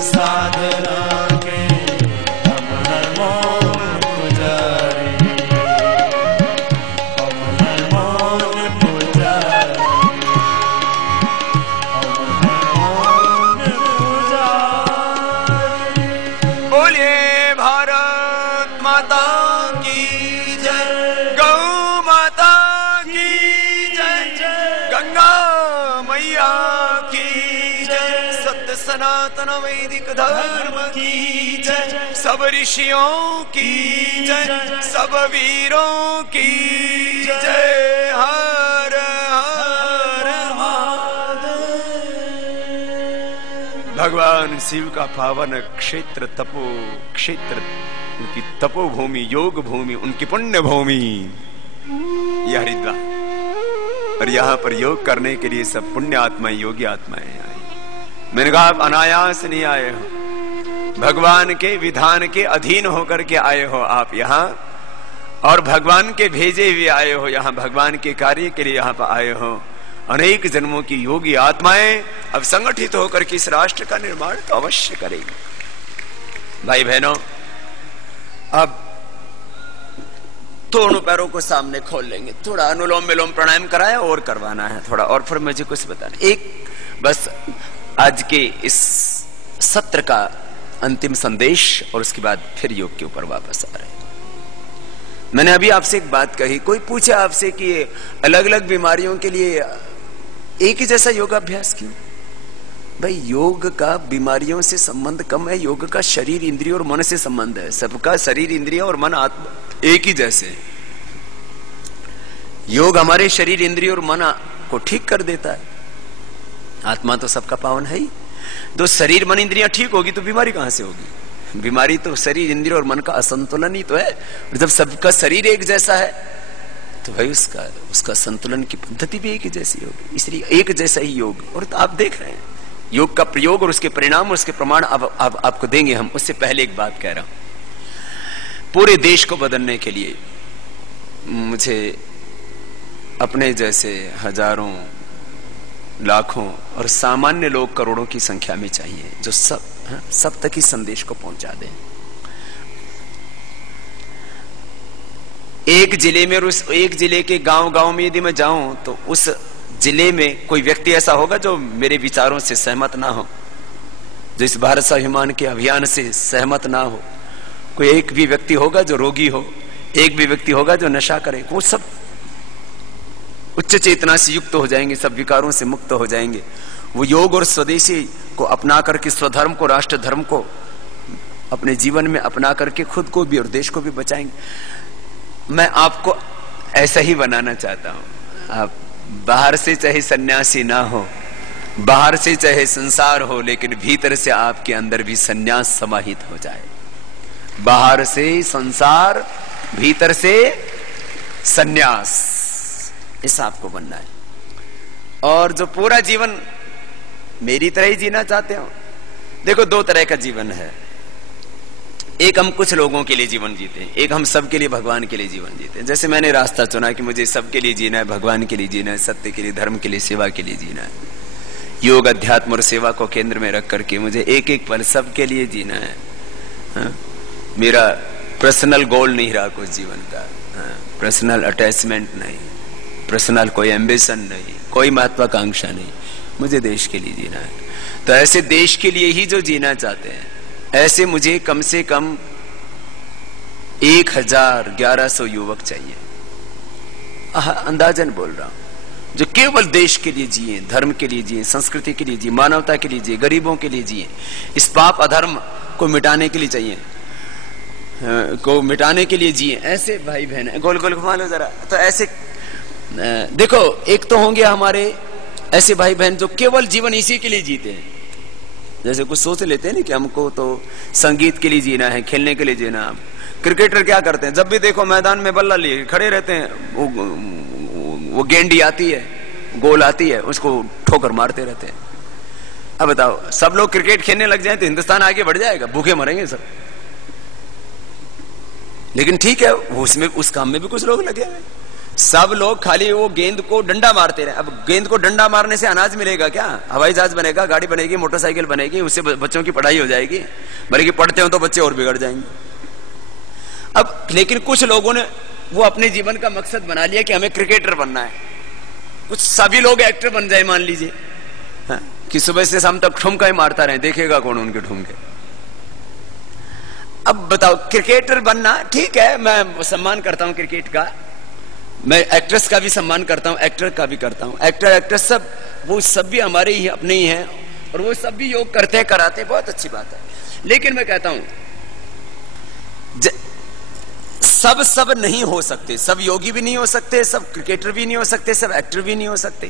साधना के हम हैं मौन पुजारी। धर्म की जय, सब ऋषियों की जय, सब वीरों की जय। हर हर महादेव। भगवान शिव का पावन क्षेत्र तपो क्षेत्र, उनकी तपोभूमि, योग भूमि, उनकी पुण्य भूमि यह हरिद्वार। और यहाँ पर योग करने के लिए सब पुण्य आत्माएं, योगी आत्माएं आई। मैंने कहा आप अनायास नहीं आए हो, भगवान के विधान के अधीन होकर के आए हो आप यहाँ, और भगवान के भेजे हुए आए हो यहाँ, भगवान के कार्य के लिए यहाँ पर आए हो। अनेक जन्मों की योगी आत्माएं अब संगठित होकर के इस राष्ट्र का निर्माण तो अवश्य करेगी। भाई बहनों, अब दोनों पैरों को सामने खोल लेंगे, थोड़ा अनुलोम विलोम प्राणायाम कराया और करवाना है थोड़ा, और फिर मुझे कुछ बताना। एक बस आज के इस सत्र का अंतिम संदेश, और उसके बाद फिर योग के ऊपर वापस आ रहे हैं। मैंने अभी आपसे एक बात कही, कोई पूछे आपसे कि अलग अलग बीमारियों के लिए एक ही जैसा योगाभ्यास क्यों? भाई योग का बीमारियों से संबंध कम है, योग का शरीर इंद्रिय और मन से संबंध है। सबका शरीर इंद्रिय और मन आत्मा एक ही जैसे। योग हमारे शरीर इंद्रिय और मन को ठीक कर देता है। आत्मा तो सबका पावन है ही। तो शरीर मन इंद्रियां ठीक होगी तो बीमारी कहां से होगी? बीमारी तो शरीर इंद्रिय और मन का असंतुलन ही तो है। जब सबका शरीर एक जैसा है तो भाई उसका संतुलन की पद्धति भी एक ही जैसी होगी। इसलिए एक जैसा ही योग। और तो आप देख रहे हैं योग का प्रयोग और उसके परिणाम और उसके प्रमाण अब आपको देंगे हम। उससे पहले एक बात कह रहा हूं, पूरे देश को बदलने के लिए मुझे अपने जैसे हजारों, लाखों और सामान्य लोग करोड़ों की संख्या में चाहिए, जो सब तक इस संदेश को पहुंचा दें। एक जिले में और उस एक जिले के गांव में यदि मैं जाऊं तो उस जिले में कोई व्यक्ति ऐसा होगा जो मेरे विचारों से सहमत ना हो, जो इस भारत स्वाभिमान के अभियान से सहमत ना हो। कोई एक भी व्यक्ति होगा जो रोगी हो, एक भी व्यक्ति होगा जो नशा करे। वो सब उच्च चेतना से युक्त हो जाएंगे, सब विकारों से मुक्त हो जाएंगे। वो योग और स्वदेशी को अपना करके, स्वधर्म को, राष्ट्र धर्म को अपने जीवन में अपना करके खुद को भी और देश को भी बचाएंगे। मैं आपको ऐसा ही बनाना चाहता हूं। आप बाहर से चाहे सन्यासी ना हो, बाहर से चाहे संसार हो, लेकिन भीतर से आपके अंदर भी सन्यास समाहित हो जाए। बाहर से संसार, भीतर से सन्यास, ऐसा आपको बनना है। और जो पूरा जीवन मेरी तरह ही जीना चाहते हो, देखो दो तरह का जीवन है। एक हम कुछ लोगों के लिए जीवन जीते हैं, एक हम सबके लिए, भगवान के लिए जीवन जीते हैं। जैसे मैंने रास्ता चुना कि मुझे सबके लिए जीना है, भगवान के लिए जीना है, सत्य के लिए, धर्म के लिए, सेवा के लिए जीना है। योग, अध्यात्म और सेवा को केंद्र में रख करके मुझे एक एक पल सबके लिए जीना है। हाँ? मेरा पर्सनल गोल नहीं रहा कुछ जीवन का, पर्सनल अटैचमेंट नहीं, पर्सनल कोई एम्बिशन नहीं, कोई महत्वाकांक्षा नहीं, मुझे देश के लिए जीना है। तो ऐसे देश के लिए ही जो जीना चाहते हैं, ऐसे मुझे कम से कम 1100 युवक चाहिए। अंदाजन बोल रहा हूं, जो केवल देश के लिए जिए, धर्म के लिए जिए, संस्कृति के लिए जिए, मानवता के लिए जिए, गरीबों के लिए जिए, इस पाप अधर्म को मिटाने के लिए चाहिए, को मिटाने के लिए जिए। ऐसे भाई बहन, गोल गोल घुमा लो जरा। तो ऐसे देखो, एक तो होंगे हमारे ऐसे भाई बहन जो केवल जीवन इसी के लिए जीते हैं। जैसे कुछ सोच लेते हैं ना कि हमको तो संगीत के लिए जीना है, खेलने के लिए जीना है। क्रिकेटर क्या करते हैं, जब भी देखो मैदान में बल्ला लिए खड़े रहते हैं, वो गेंडी आती है, गोल आती है, उसको ठोकर मारते रहते हैं। अब बताओ, सब लोग क्रिकेट खेलने लग जाए तो हिंदुस्तान आगे बढ़ जाएगा? भूखे मरेंगे सब। लेकिन ठीक है, उसमें उस काम में भी कुछ लोग लगे हुए। सब लोग खाली वो गेंद को डंडा मारते रहे। अब गेंद को डंडा मारने से अनाज मिलेगा क्या? हवाई जहाज बनेगा, गाड़ी बनेगी, मोटरसाइकिल बनेगी, उससे बच्चों की पढ़ाई हो जाएगी। बल्कि पढ़ते हो तो बच्चे और बिगड़ जाएंगे। अब लेकिन कुछ लोगों ने वो अपने जीवन का मकसद बना लिया कि हमें क्रिकेटर बनना है। कुछ सभी लोग एक्टर बन जाए, मान लीजिए, हाँ, कि सुबह से शाम तक ठुमका ही मारता रहे, देखेगा कौन उनके ठुमके। अब बताओ, क्रिकेटर बनना ठीक है, मैं सम्मान करता हूं क्रिकेट का, मैं एक्ट्रेस का भी सम्मान करता हूं, एक्टर का भी करता हूं। एक्टर एक्ट्रेस सब, वो सब भी हमारे ही अपने ही हैं। और वो सब भी योग करते हैं, कराते हैं, बहुत अच्छी बात है। लेकिन मैं कहता हूं सब नहीं हो सकते, सब योगी भी नहीं हो सकते, सब क्रिकेटर भी नहीं हो सकते, सब एक्टर भी नहीं हो सकते।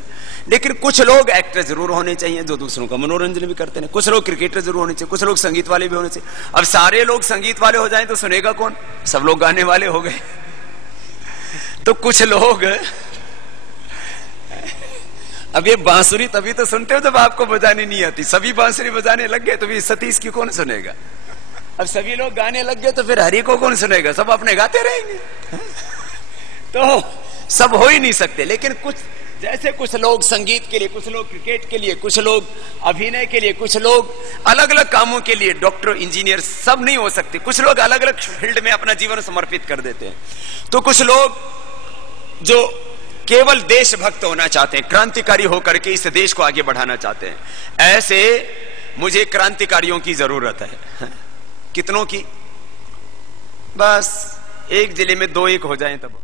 लेकिन कुछ लोग एक्टर जरूर होने चाहिए जो दूसरों का मनोरंजन भी करते हैं, कुछ लोग क्रिकेटर जरूर होने चाहिए, कुछ लोग संगीत वाले भी होने चाहिए। अब सारे लोग संगीत वाले हो जाएं तो सुनेगा कौन? सब लोग गाने वाले हो गए। तो कुछ लोग, अब ये बांसुरी तभी तो सुनते हो जब आपको बजानी नहीं आती। सभी बांसुरी बजाने लग गए तो भी सतीश की कौन सुनेगा? अब सभी लोग गाने लग गए तो फिर हरि को कौन सुनेगा? सब अपने गाते रहेंगे। तो सब हो ही नहीं सकते। लेकिन कुछ, जैसे कुछ लोग संगीत के लिए, कुछ लोग क्रिकेट के लिए, कुछ लोग अभिनय के लिए, कुछ लोग अलग अलग कामों के लिए, डॉक्टर, इंजीनियर, सब नहीं हो सकते। कुछ लोग अलग अलग फील्ड में अपना जीवन समर्पित कर देते हैं। तो कुछ लोग जो केवल देशभक्त होना चाहते हैं, क्रांतिकारी होकर के इस देश को आगे बढ़ाना चाहते हैं, ऐसे मुझे क्रांतिकारियों की जरूरत है। कितनों की? बस एक जिले में 2-1 हो जाएं तब।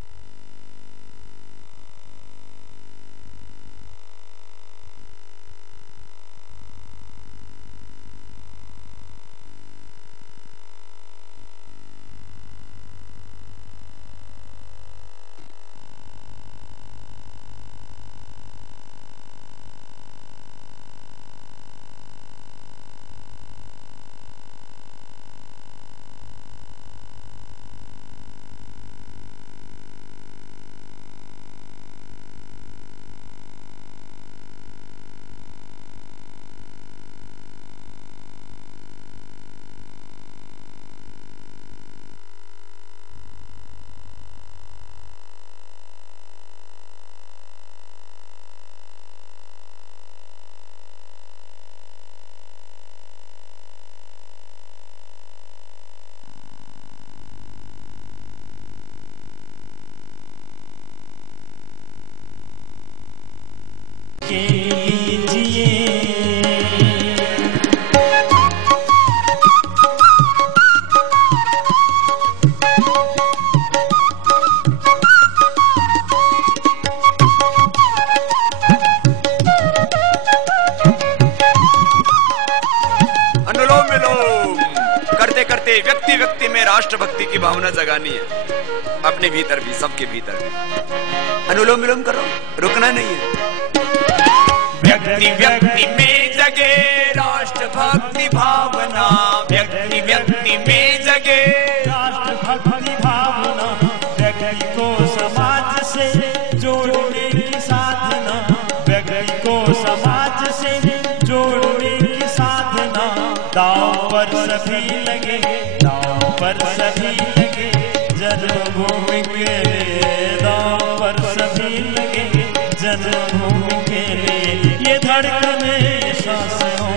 व्यक्ति व्यक्ति में राष्ट्रभक्ति की भावना जगानी है, अपने भीतर भी, सबके भीतर भी। अनुलोम विलोम करो, रुकना नहीं है। व्यक्ति व्यक्ति में जगे राष्ट्रभक्ति भावना, व्यक्ति व्यक्ति में जगे राष्ट्रभक्ति भावना, व्यक्ति को समाज से जोड़ने की साधना, व्यक्ति को समाज से जोड़ने की साधना। दांव पर सभी लगे, दांव पर सभी लगे, जन्मभूमि के लिए दांव पर सभी लगे, जन्मभूमि के लिए। ये धड़कने ये सांस हो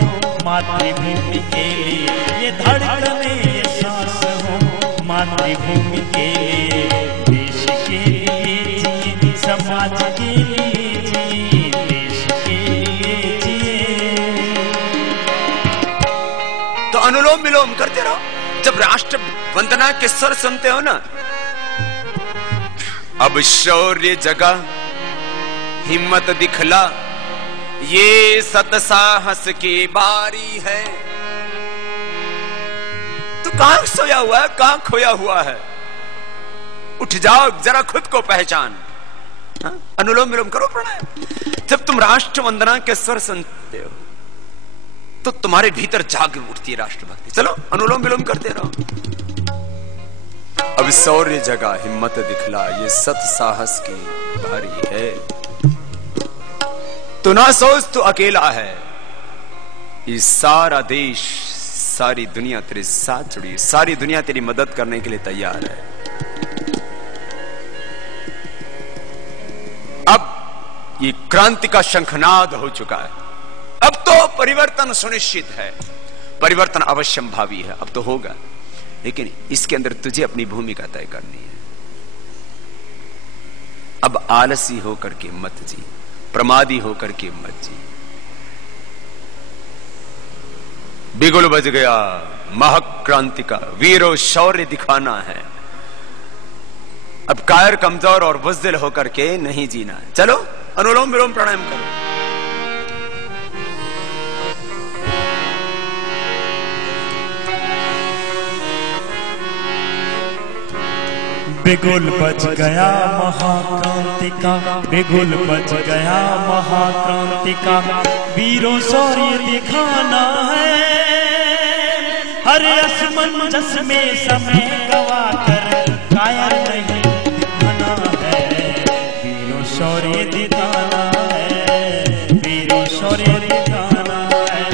मातृभूमि के लिए, ये धड़कने ये सांस हो मातृभूमि के लिए। देश के लिए जिए, समाज के लिए जिए, देश के लिए जिए। तो अनुलोम विलोम करते रहो। जब राष्ट्र वंदना के स्वर सुनते हो ना, अब शौर्य जगा, हिम्मत दिखला, ये सत साहस की बारी है। तो कहां सोया हुआ है, कहां खोया हुआ है? उठ जाओ, जरा खुद को पहचान। अनुलोम विलोम करो, प्राणायाम। जब तुम राष्ट्र वंदना के स्वर सुनते हो तो तुम्हारे भीतर जाग उठती है राष्ट्रभक्ति। चलो अनुलोम विलोम करते रहो। अब शौर्य जगा, हिम्मत दिखला, ये सत साहस की बारी है। तो ना सोच तू अकेला है, ये सारा देश, सारी दुनिया तेरे साथ जुड़ी है, सारी दुनिया तेरी मदद करने के लिए तैयार है। अब ये क्रांति का शंखनाद हो चुका है। अब तो परिवर्तन सुनिश्चित है, परिवर्तन अवश्यंभावी है, अब तो होगा। लेकिन इसके अंदर तुझे अपनी भूमिका तय करनी है। अब आलसी होकर के मत जी, प्रमादी होकर के मत जी। बिगुल बज गया महक क्रांति का, वीरो शौर्य दिखाना है। अब कायर, कमजोर और बुज़दिल होकर के नहीं जीना। चलो अनुलोम विलोम प्राणायाम करो। बिगुल बज गया महाक्रांति का, बिगुल बज गया महाक्रांति का, वीरों शौर्य दिखाना है। अरे असमंजस में समय गवा कर कायर नहीं दिखाना है, वीरों शौर्य दिखाना है, वीरों शौर्य दिखाना है।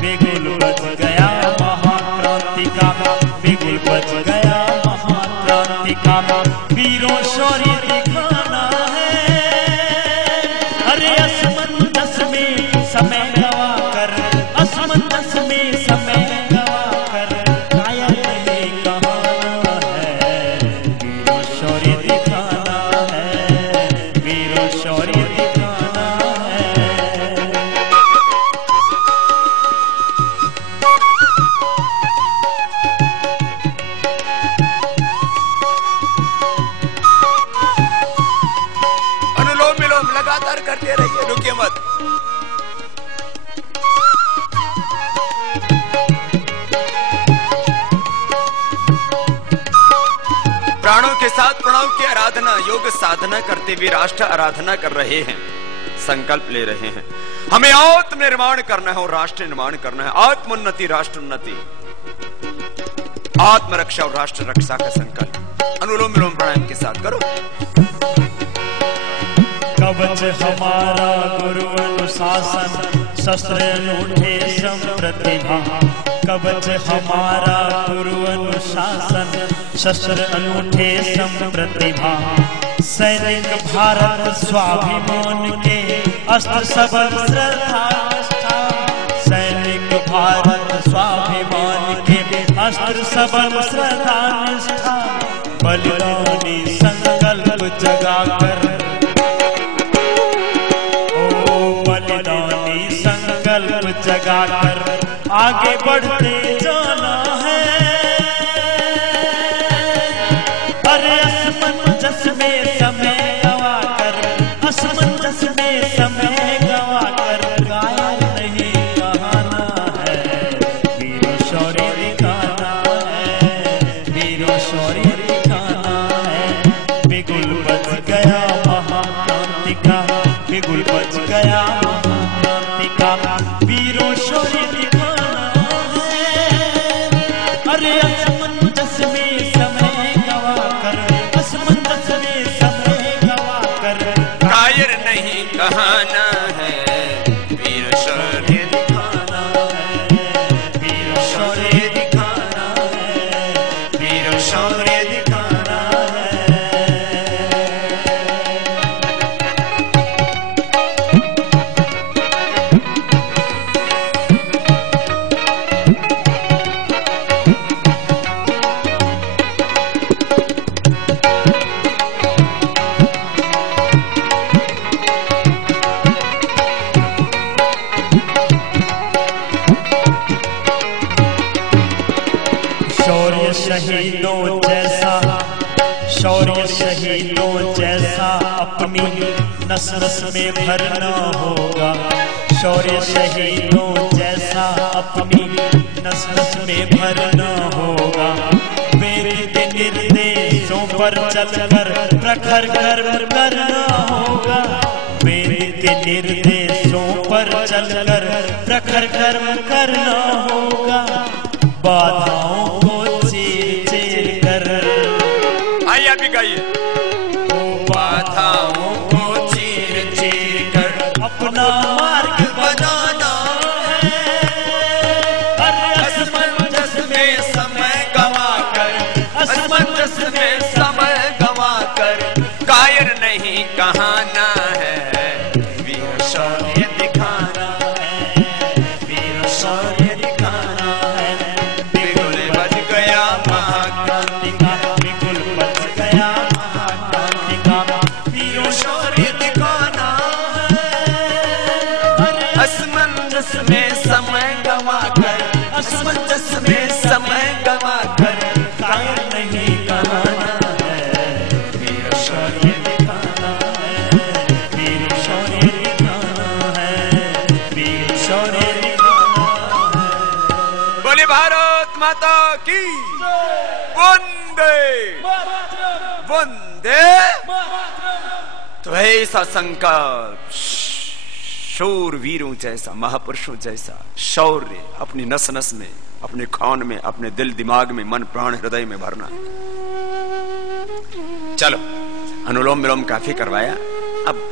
बिगुल बज गया महाक्रांति का, बिगुल बज गया महाक्रांति का, वीरों शौर्य दिखाना है। अरे असमंजस में समय गवा कर, असमंजस में समय गवा कर कायर नहीं कहना है, वीरों शौर्य दिखाना है, वीरों शौर्य दिखाना है। अनुलोम विलोम लगातार करते रहिए, रुकिए मत। प्राणों के साथ प्रणव की आराधना, योग साधना करते हुए राष्ट्र आराधना कर रहे हैं, संकल्प ले रहे हैं। हमें आत्मनिर्माण करना है और राष्ट्र निर्माण करना है। आत्मोन्नति, राष्ट्र उन्नति, आत्मरक्षा और राष्ट्र रक्षा का संकल्प अनुलोम विलोम प्राणायाम के साथ करो। कवच हमारा गुरु अनुशासन, शस्त्र अनूठे संप्रतिभा। कवच हमारा गुरु अनुशासन, शस्त्र अनूठे संप्रतिभा। सैनिक भारत स्वाभिमान के, अस्त्र सबल श्रद्धा निष्ठा। सैनिक भारत स्वाभिमान के, अस्त्र सबल श्रद्धा निष्ठा। बलिदानी संकल्प जगाकर, संकल्प जगाकर आगे बढ़ते जाना है। अरे असमंजस में समय गवा कर, असमंजस में समय गवा कर कायर नहीं कहना है, वीरों शौर्य दिखाना है, वीरों शौर्य दिखाना है। बिगुल बज गया महाक्रांति का, बिगुल बज गया वीरों शौर्य दिखाना है। अरे असमंजस में समय गवा कर, असमंजस में समय गवा कर कायर नहीं कहना है, वीर शौर्य दिखाना है, वीर शौर्य दिखाना है, वीर शौर्य दिखाना है। शौर्य शहीदों जैसा, शौर्य शहीदों जैसा अपनी नस नस में भरना होगा। शौर्य शहीदों जैसा अपनी नस नस में भरना होगा। वेद के निर्देशों पर चलकर प्रखर कर्म करना होगा। वेद के निर्देशों पर चलकर प्रखर कर्म करना होगा। बाधाओं को चीर चीर कर, आइए अभी गाइए। बाधाओं को चीर चीर कर अपना मार्ग बनाना है। असमंजस में समय गवा कर, असमंजस में समय गवा कर कायर नहीं कहना है, वीर शौर्य दिखाना है, वीर शौर्य दिखाना है। बिगुल बज गया महाक्रांति का, बिगुल बज गया महाक्रांति का, वीर शौर्य दिखाना है। असमंजस में समय गवा कर, असमंजस में समय गवा कर कायर नहीं कहना है, वीर शौर्य दिखाना है, वंदे तो ऐसा संकल्प, शूर वीरों जैसा, महापुरुषों जैसा शौर्य अपनी नस नस में, अपने खून में, अपने दिल दिमाग में, मन प्राण हृदय में भरना। चलो अनुलोम विलोम काफी करवाया, अब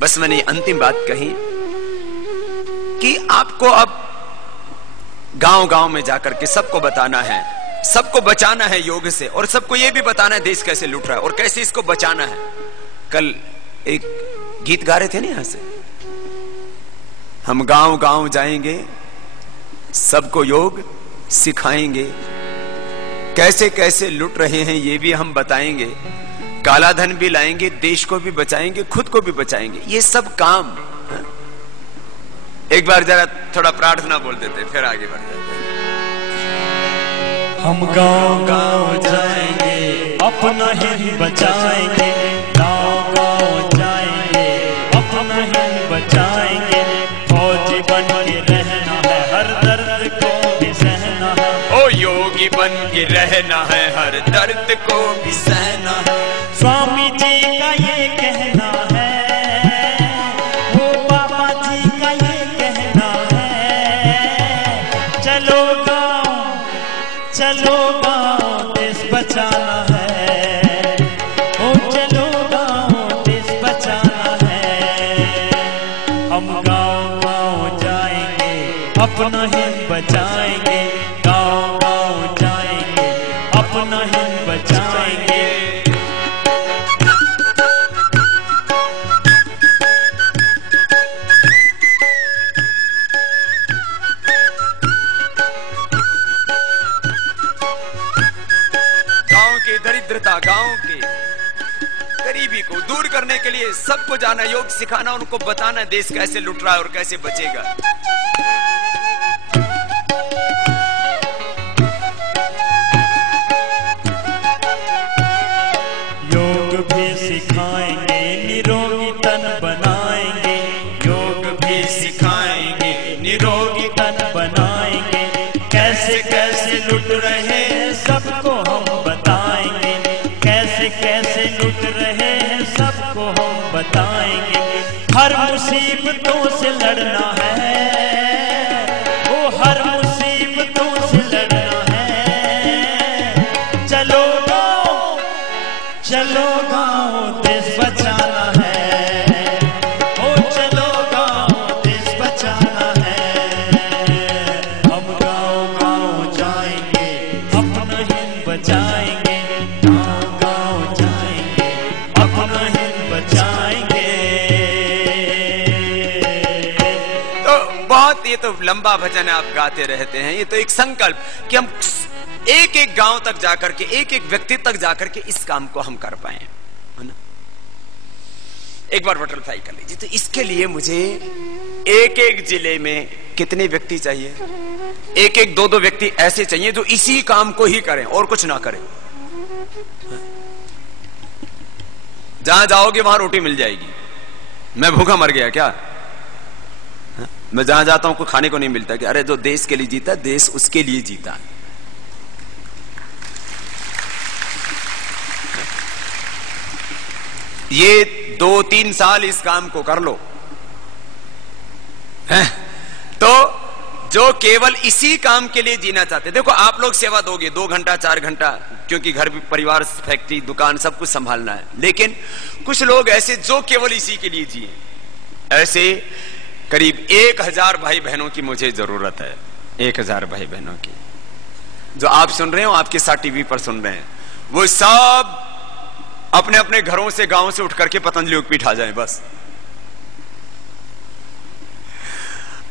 बस मैंने अंतिम बात कही कि आपको अब गांव गांव में जाकर के सबको बताना है, सबको बचाना है योग से, और सबको यह भी बताना है देश कैसे लूट रहा है और कैसे इसको बचाना है। कल एक गीत गा रहे थे ना यहां से, हम गांव गांव जाएंगे, सबको योग सिखाएंगे, कैसे कैसे लूट रहे हैं ये भी हम बताएंगे, काला धन भी लाएंगे, देश को भी बचाएंगे, खुद को भी बचाएंगे। ये सब काम है? एक बार जरा थोड़ा प्रार्थना बोल देते फिर आगे बढ़ जाते। हम गांव गांव जाएंगे, अपना ही बचाएंगे, गांव गांव जाएंगे, अपना ही बचाएंगे, फौजी बन के रहना है, हर दर्द को भी सहना है, ओ योगी बन के रहना है, हर दर्द को भी सहना है। स्वामी जी का ये कहना है, वो बाबा जी का ये कहना है, चलो गांव, चलो गांव, देश बचाना है, ओ चलो गांव, देश बचाना है। हम गांव गांव जाएंगे, अपना ही बचाएंगे, गांव गांव जाएंगे, अपना ही बचाएंगे। दरिद्रता, गांव के गरीबी को दूर करने के लिए सबको जाना, योग सिखाना, उनको बताना देश कैसे लुट रहा है और कैसे बचेगा। योग भी सिखाएंगे, निरोगी तन बनाएंगे, योग भी सिखाएंगे, निरोगी तन बनाएंगे, कैसे कैसे लुट रहे हैं सबको हम बताएंगे, कैसे कैसे लुट रहे हैं सबको हम बताएंगे। हर मुसीबतों से लड़ना है, वो हर मुसीबतों से लड़ना है, चलो गांव, चलो गांव, देश बचाना है, ओ चलो गांव, देश बचाना है। हम गांव गांव जाएंगे, अपना ही बचाएंगे, गांव गांव जाएंगे, अपना ही बचाएंगे। तो बहुत, ये तो लंबा भजन आप गाते रहते हैं, ये तो एक संकल्प कि हम एक एक गांव तक जाकर के, एक एक व्यक्ति तक जाकर के इस काम को हम कर पाए, है ना। एक बार बटरफ्लाई कर लीजिए। तो इसके लिए मुझे एक एक जिले में कितने व्यक्ति चाहिए? एक एक दो दो व्यक्ति ऐसे चाहिए जो इसी काम को ही करें और कुछ ना करें। जहां जाओगे वहां रोटी मिल जाएगी। मैं भूखा मर गया क्या? मैं जहां जाता हूं कोई खाने को नहीं मिलता कि अरे जो देश के लिए जीता, देश उसके लिए जीता। ये 2-3 साल इस काम को कर लो, तो जो केवल इसी काम के लिए जीना चाहते, देखो आप लोग सेवा दोगे 2 घंटा 4 घंटा, क्योंकि घर भी, परिवार, फैक्ट्री, दुकान सब कुछ संभालना है, लेकिन कुछ लोग ऐसे जो केवल इसी के लिए जिए, ऐसे करीब 1000 भाई बहनों की मुझे जरूरत है। 1000 भाई बहनों की, जो आप सुन रहे हो, आपके साथ टीवी पर सुन रहे हैं, वो सब अपने अपने घरों से, गांव से उठ करके पतंजलि योगपीठ आ जाएं बस।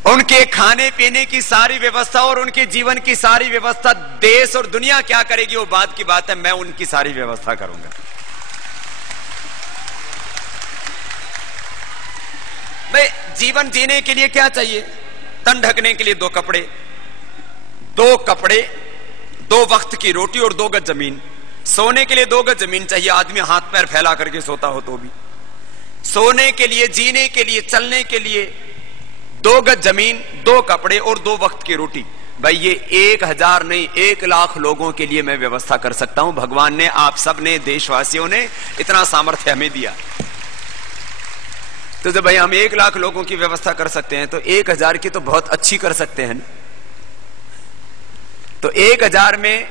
उनके खाने पीने की सारी व्यवस्था और उनके जीवन की सारी व्यवस्था देश और दुनिया क्या करेगी वो बात की बात है, मैं उनकी सारी व्यवस्था करूंगा। भाई जीवन जीने के लिए क्या चाहिए? तन ढकने के लिए 2 कपड़े, 2 वक्त की रोटी और 2 गज जमीन। सोने के लिए 2 गज जमीन चाहिए, आदमी हाथ पैर फैला करके सोता हो तो भी। सोने के लिए, जीने के लिए, चलने के लिए 2 गज जमीन, 2 कपड़े और 2 वक्त की रोटी। भाई ये 1000 नहीं 1,00,000 लोगों के लिए मैं व्यवस्था कर सकता हूं। भगवान ने, आप सब ने, देशवासियों ने इतना सामर्थ्य हमें दिया। तो जब भाई हम 1,00,000 लोगों की व्यवस्था कर सकते हैं तो 1000 की तो बहुत अच्छी कर सकते हैं ना। तो 1000 में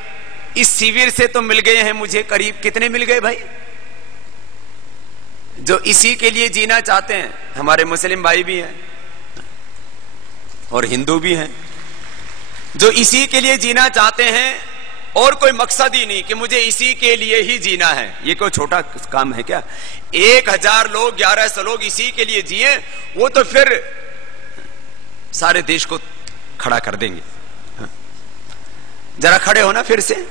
इस शिविर से तो मिल गए हैं मुझे करीब, कितने मिल गए भाई? जो इसी के लिए जीना चाहते हैं, हमारे मुस्लिम भाई भी हैं और हिंदू भी हैं, जो इसी के लिए जीना चाहते हैं और कोई मकसद ही नहीं कि मुझे इसी के लिए ही जीना है। ये कोई छोटा काम है क्या? 1000 लोग, 1100 लोग इसी के लिए जिए, वो तो फिर सारे देश को खड़ा कर देंगे। जरा खड़े हो ना फिर से,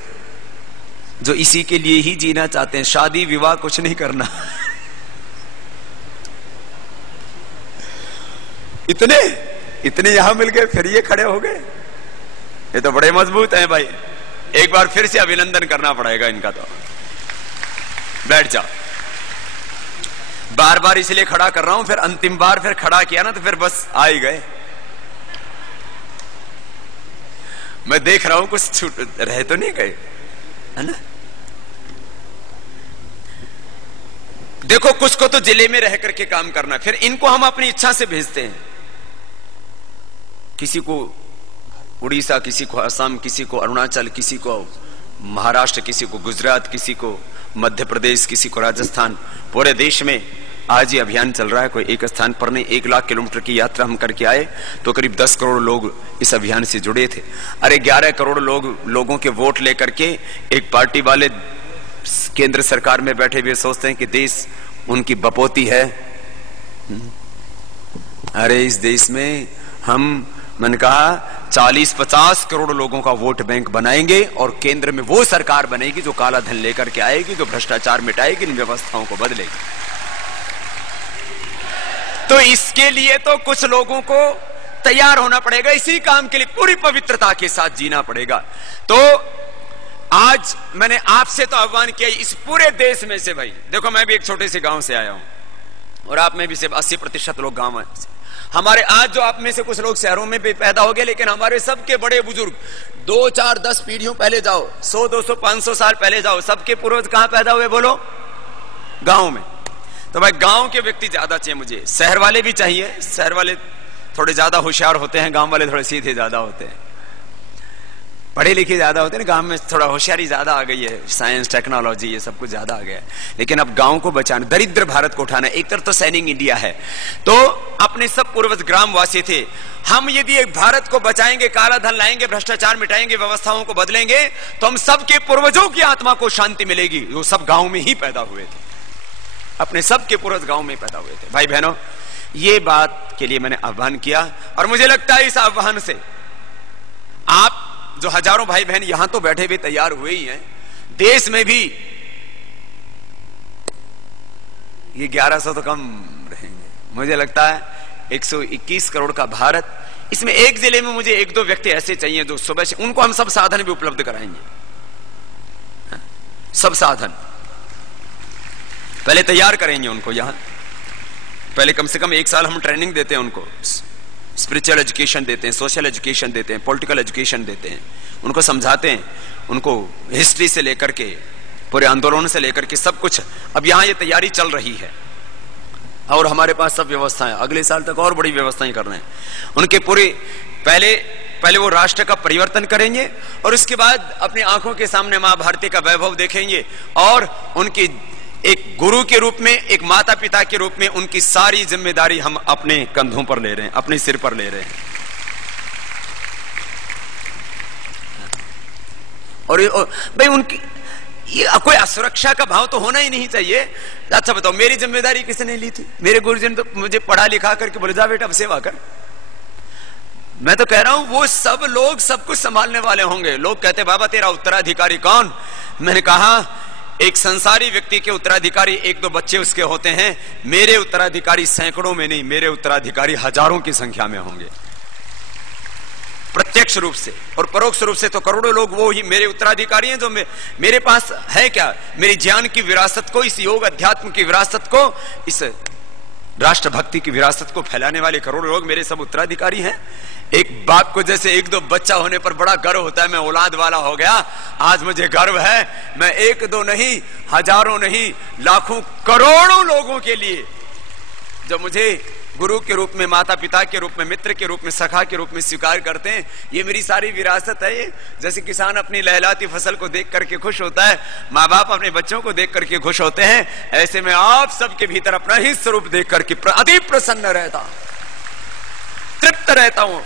जो इसी के लिए ही जीना चाहते हैं, शादी विवाह कुछ नहीं करना। इतने यहां मिल गए, फिर ये खड़े हो गए। ये तो बड़े मजबूत हैं भाई। एक बार फिर से अभिनंदन करना पड़ेगा इनका। तो बैठ जाओ। बार बार इसलिए खड़ा कर रहा हूं, फिर अंतिम बार फिर खड़ा किया ना तो फिर बस आ ही गए। मैं देख रहा हूं कुछ छूट रहे तो नहीं गए, है ना। देखो कुछ को तो जिले में रह करके काम करना, फिर इनको हम अपनी इच्छा से भेजते हैं। किसी को उड़ीसा, किसी को असम, किसी को अरुणाचल, किसी को महाराष्ट्र, किसी को गुजरात, किसी को मध्य प्रदेश, किसी को राजस्थान। पूरे देश में आज ये अभियान चल रहा है, कोई एक स्थान पर नहीं। 1,00,000 किलोमीटर की यात्रा हम करके आए तो करीब 10 करोड़ लोग इस अभियान से जुड़े थे। अरे 11 करोड़ लोगों के वोट लेकर के एक पार्टी वाले केंद्र सरकार में बैठे हुए सोचते हैं कि देश उनकी बपोती है। अरे इस देश में हम, मैंने कहा 40-50 करोड़ लोगों का वोट बैंक बनाएंगे और केंद्र में वो सरकार बनेगी जो काला धन लेकर के आएगी, जो भ्रष्टाचार मिटाएगी, इन व्यवस्थाओं को बदलेगी। तो इसके लिए तो कुछ लोगों को तैयार होना पड़ेगा, इसी काम के लिए पूरी पवित्रता के साथ जीना पड़ेगा। तो आज मैंने आपसे तो आह्वान किया इस पूरे देश में से। भाई देखो, मैं भी एक छोटे से गांव से आया हूं और आप में भी सिर्फ 80% लोग गांव से। हमारे आज जो आप में से कुछ लोग शहरों में भी पैदा हो गए, लेकिन हमारे सबके बड़े बुजुर्ग 2, 4, 10 पीढ़ियों पहले जाओ, 100, 200, 500 साल पहले जाओ, सबके पूर्वज कहां पैदा हुए बोलो? गांव में। तो भाई गांव के व्यक्ति ज्यादा चाहिए मुझे। शहर वाले भी चाहिए, शहर वाले थोड़े ज्यादा होशियार होते हैं, गांव वाले थोड़े सीधे ज्यादा होते हैं, पढ़े लिखे ज्यादा होते हैं ना। गांव में थोड़ा होशियारी ज्यादा आ गई है, साइंस टेक्नोलॉजी ये सब कुछ ज्यादा आ गया है। लेकिन अब गांव को बचाना, दरिद्र भारत को उठाना। एक तरफ तो सैनिक इंडिया है, तो अपने सब पूर्वज ग्रामवासी थे। हम यदि एक भारत को बचाएंगे, काला धन लाएंगे, भ्रष्टाचार मिटाएंगे, व्यवस्थाओं को बदलेंगे, तो हम सबके पूर्वजों की आत्मा को शांति मिलेगी। वो सब गांव में ही पैदा हुए थे, अपने सबके पूर्वज गांव में पैदा हुए थे। भाई बहनों, ये बात के लिए मैंने आह्वान किया और मुझे लगता है इस आह्वान से आप जो हजारों भाई बहन यहां तो बैठे भी तैयार हुए ही हैं, देश में भी ये 1100 तो कम रहेंगे। मुझे लगता है 121 करोड़ का भारत, इसमें एक जिले में मुझे 1-2 व्यक्ति ऐसे चाहिए जो सुबह से, उनको हम सब साधन भी उपलब्ध कराएंगे। सब साधन पहले तैयार करेंगे उनको यहां। पहले कम से कम 1 साल हम ट्रेनिंग देते हैं उनको, स्पिरिचुअल एजुकेशन देते हैं, सोशल एजुकेशन देते हैं, पॉलिटिकल एजुकेशन देते हैं, उनको समझाते हैं, उनको हिस्ट्री से लेकर के पूरे आंदोलन से लेकर के सब कुछ। अब यहां ये तैयारी चल रही है और हमारे पास सब व्यवस्थाएं, अगले साल तक और बड़ी व्यवस्थाएं कर रहे हैं उनके पूरे। पहले वो राष्ट्र का परिवर्तन करेंगे और उसके बाद अपनी आंखों के सामने मां भारती का वैभव देखेंगे और उनकी एक गुरु के रूप में, एक माता पिता के रूप में उनकी सारी जिम्मेदारी हम अपने कंधों पर ले रहे हैं, अपने सिर पर ले रहे हैं। और भाई उनकी ये कोई असुरक्षा का भाव तो होना ही नहीं चाहिए। अच्छा बताओ, मेरी जिम्मेदारी किसने ली थी? मेरे गुरुजी ने तो मुझे पढ़ा लिखा करके बोले जा बेटा अब सेवा कर। मैं तो कह रहा हूं वो सब लोग सब कुछ संभालने वाले होंगे। लोग कहते बाबा तेरा उत्तराधिकारी कौन? मैंने कहा एक संसारी व्यक्ति के उत्तराधिकारी 1-2 बच्चे उसके होते हैं, मेरे उत्तराधिकारी सैकड़ों में नहीं, मेरे उत्तराधिकारी हजारों की संख्या में होंगे, प्रत्यक्ष रूप से। और परोक्ष रूप से तो करोड़ों लोग वो ही मेरे उत्तराधिकारी हैं। जो मेरे पास है क्या? मेरी ज्ञान की विरासत को, इस योग अध्यात्म की विरासत को, इस राष्ट्रभक्ति की विरासत को फैलाने वाले करोड़ों लोग मेरे सब उत्तराधिकारी हैं। एक बाप को जैसे एक दो बच्चा होने पर बड़ा गर्व होता है, मैं औलाद वाला हो गया, आज मुझे गर्व है। मैं एक दो नहीं, हजारों नहीं, लाखों करोड़ों लोगों के लिए जो मुझे गुरु के रूप में, माता पिता के रूप में, मित्र के रूप में, सखा के रूप में स्वीकार करते हैं, ये मेरी सारी विरासत है। ये जैसे किसान अपनी लहलाती फसल को देख करके खुश होता है, माँ बाप अपने बच्चों को देख करके खुश होते हैं, ऐसे में आप सबके भीतर अपना ही स्वरूप देख करके अति प्रसन्न रहता, तृप्त रहता हूं।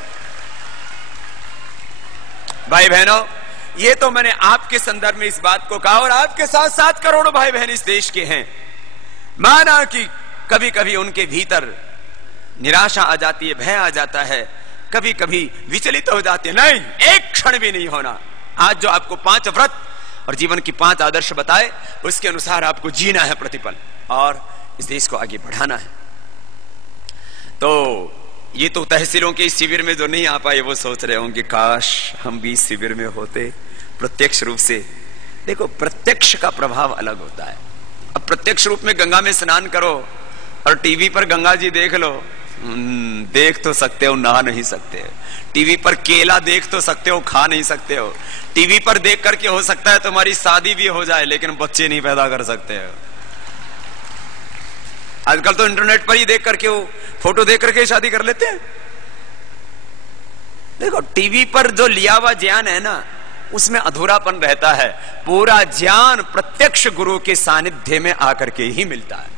भाई बहनों, ये तो मैंने आपके संदर्भ में इस बात को कहा, और आपके साथ साथ करोड़ों भाई बहन इस देश के हैं। माना कि कभी कभी उनके भीतर निराशा आ जाती है, भय आ जाता है, कभी कभी विचलित हो जाते हैं, नहीं, एक क्षण भी नहीं होना। आज जो आपको 5 व्रत और जीवन की 5 आदर्श बताए, उसके अनुसार आपको जीना है प्रतिपल, और इस देश को आगे बढ़ाना है। तो ये तो तहसीलों के इस शिविर में जो नहीं आ पाए, वो सोच रहे होंगे काश हम भी इस शिविर में होते प्रत्यक्ष रूप से। देखो, प्रत्यक्ष का प्रभाव अलग होता है। अब प्रत्यक्ष रूप में गंगा में स्नान करो और टीवी पर गंगा जी देख लो, देख तो सकते हो, नहा नहीं सकते। टीवी पर केला देख तो सकते हो, खा नहीं सकते हो। टीवी पर देख करके हो सकता है तुम्हारी शादी भी हो जाए, लेकिन बच्चे नहीं पैदा कर सकते हो। आजकल तो इंटरनेट पर ही देख करके, वो फोटो देख करके शादी कर लेते हैं। देखो, टीवी पर जो लिया हुआ ज्ञान है ना, उसमें अधूरापन रहता है। पूरा ज्ञान प्रत्यक्ष गुरु के सानिध्य में आकर के ही मिलता है।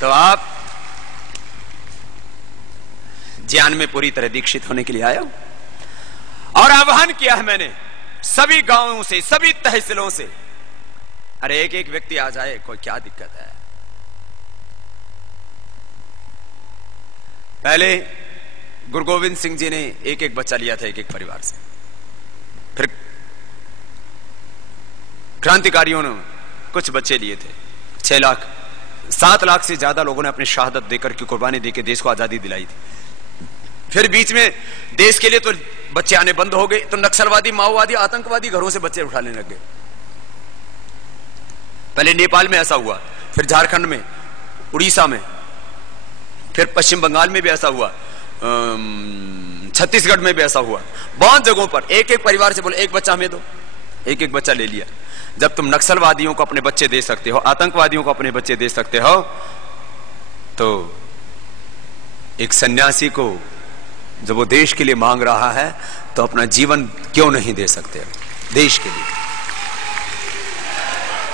तो आप ज्ञान में पूरी तरह दीक्षित होने के लिए आए हो, और आह्वान किया है मैंने सभी गांवों से, सभी तहसीलों से, अरे एक एक व्यक्ति आ जाए, कोई क्या दिक्कत है। पहले गुरु गोविंद सिंह जी ने एक एक बच्चा लिया था, एक एक परिवार से। फिर क्रांतिकारियों ने कुछ बच्चे लिए थे, 6 लाख 7 लाख से ज्यादा लोगों ने अपनी शहादत देकर के, कुर्बानी देकर देश को आजादी दिलाई थी। फिर बीच में देश के लिए तो बच्चे आने बंद हो गए, तो नक्सलवादी, माओवादी, आतंकवादी घरों से बच्चे उठाने लग गए। पहले नेपाल में ऐसा हुआ, फिर झारखंड में, उड़ीसा में, फिर पश्चिम बंगाल में भी ऐसा हुआ, छत्तीसगढ़ में भी ऐसा हुआ। बहुत जगहों पर एक एक परिवार से बोले एक बच्चा हमें दो, एक एक बच्चा ले लिया। जब तुम नक्सलवादियों को अपने बच्चे दे सकते हो, आतंकवादियों को अपने बच्चे दे सकते हो, तो एक सन्यासी को जब वो देश के लिए मांग रहा है, तो अपना जीवन क्यों नहीं दे सकते देश के लिए?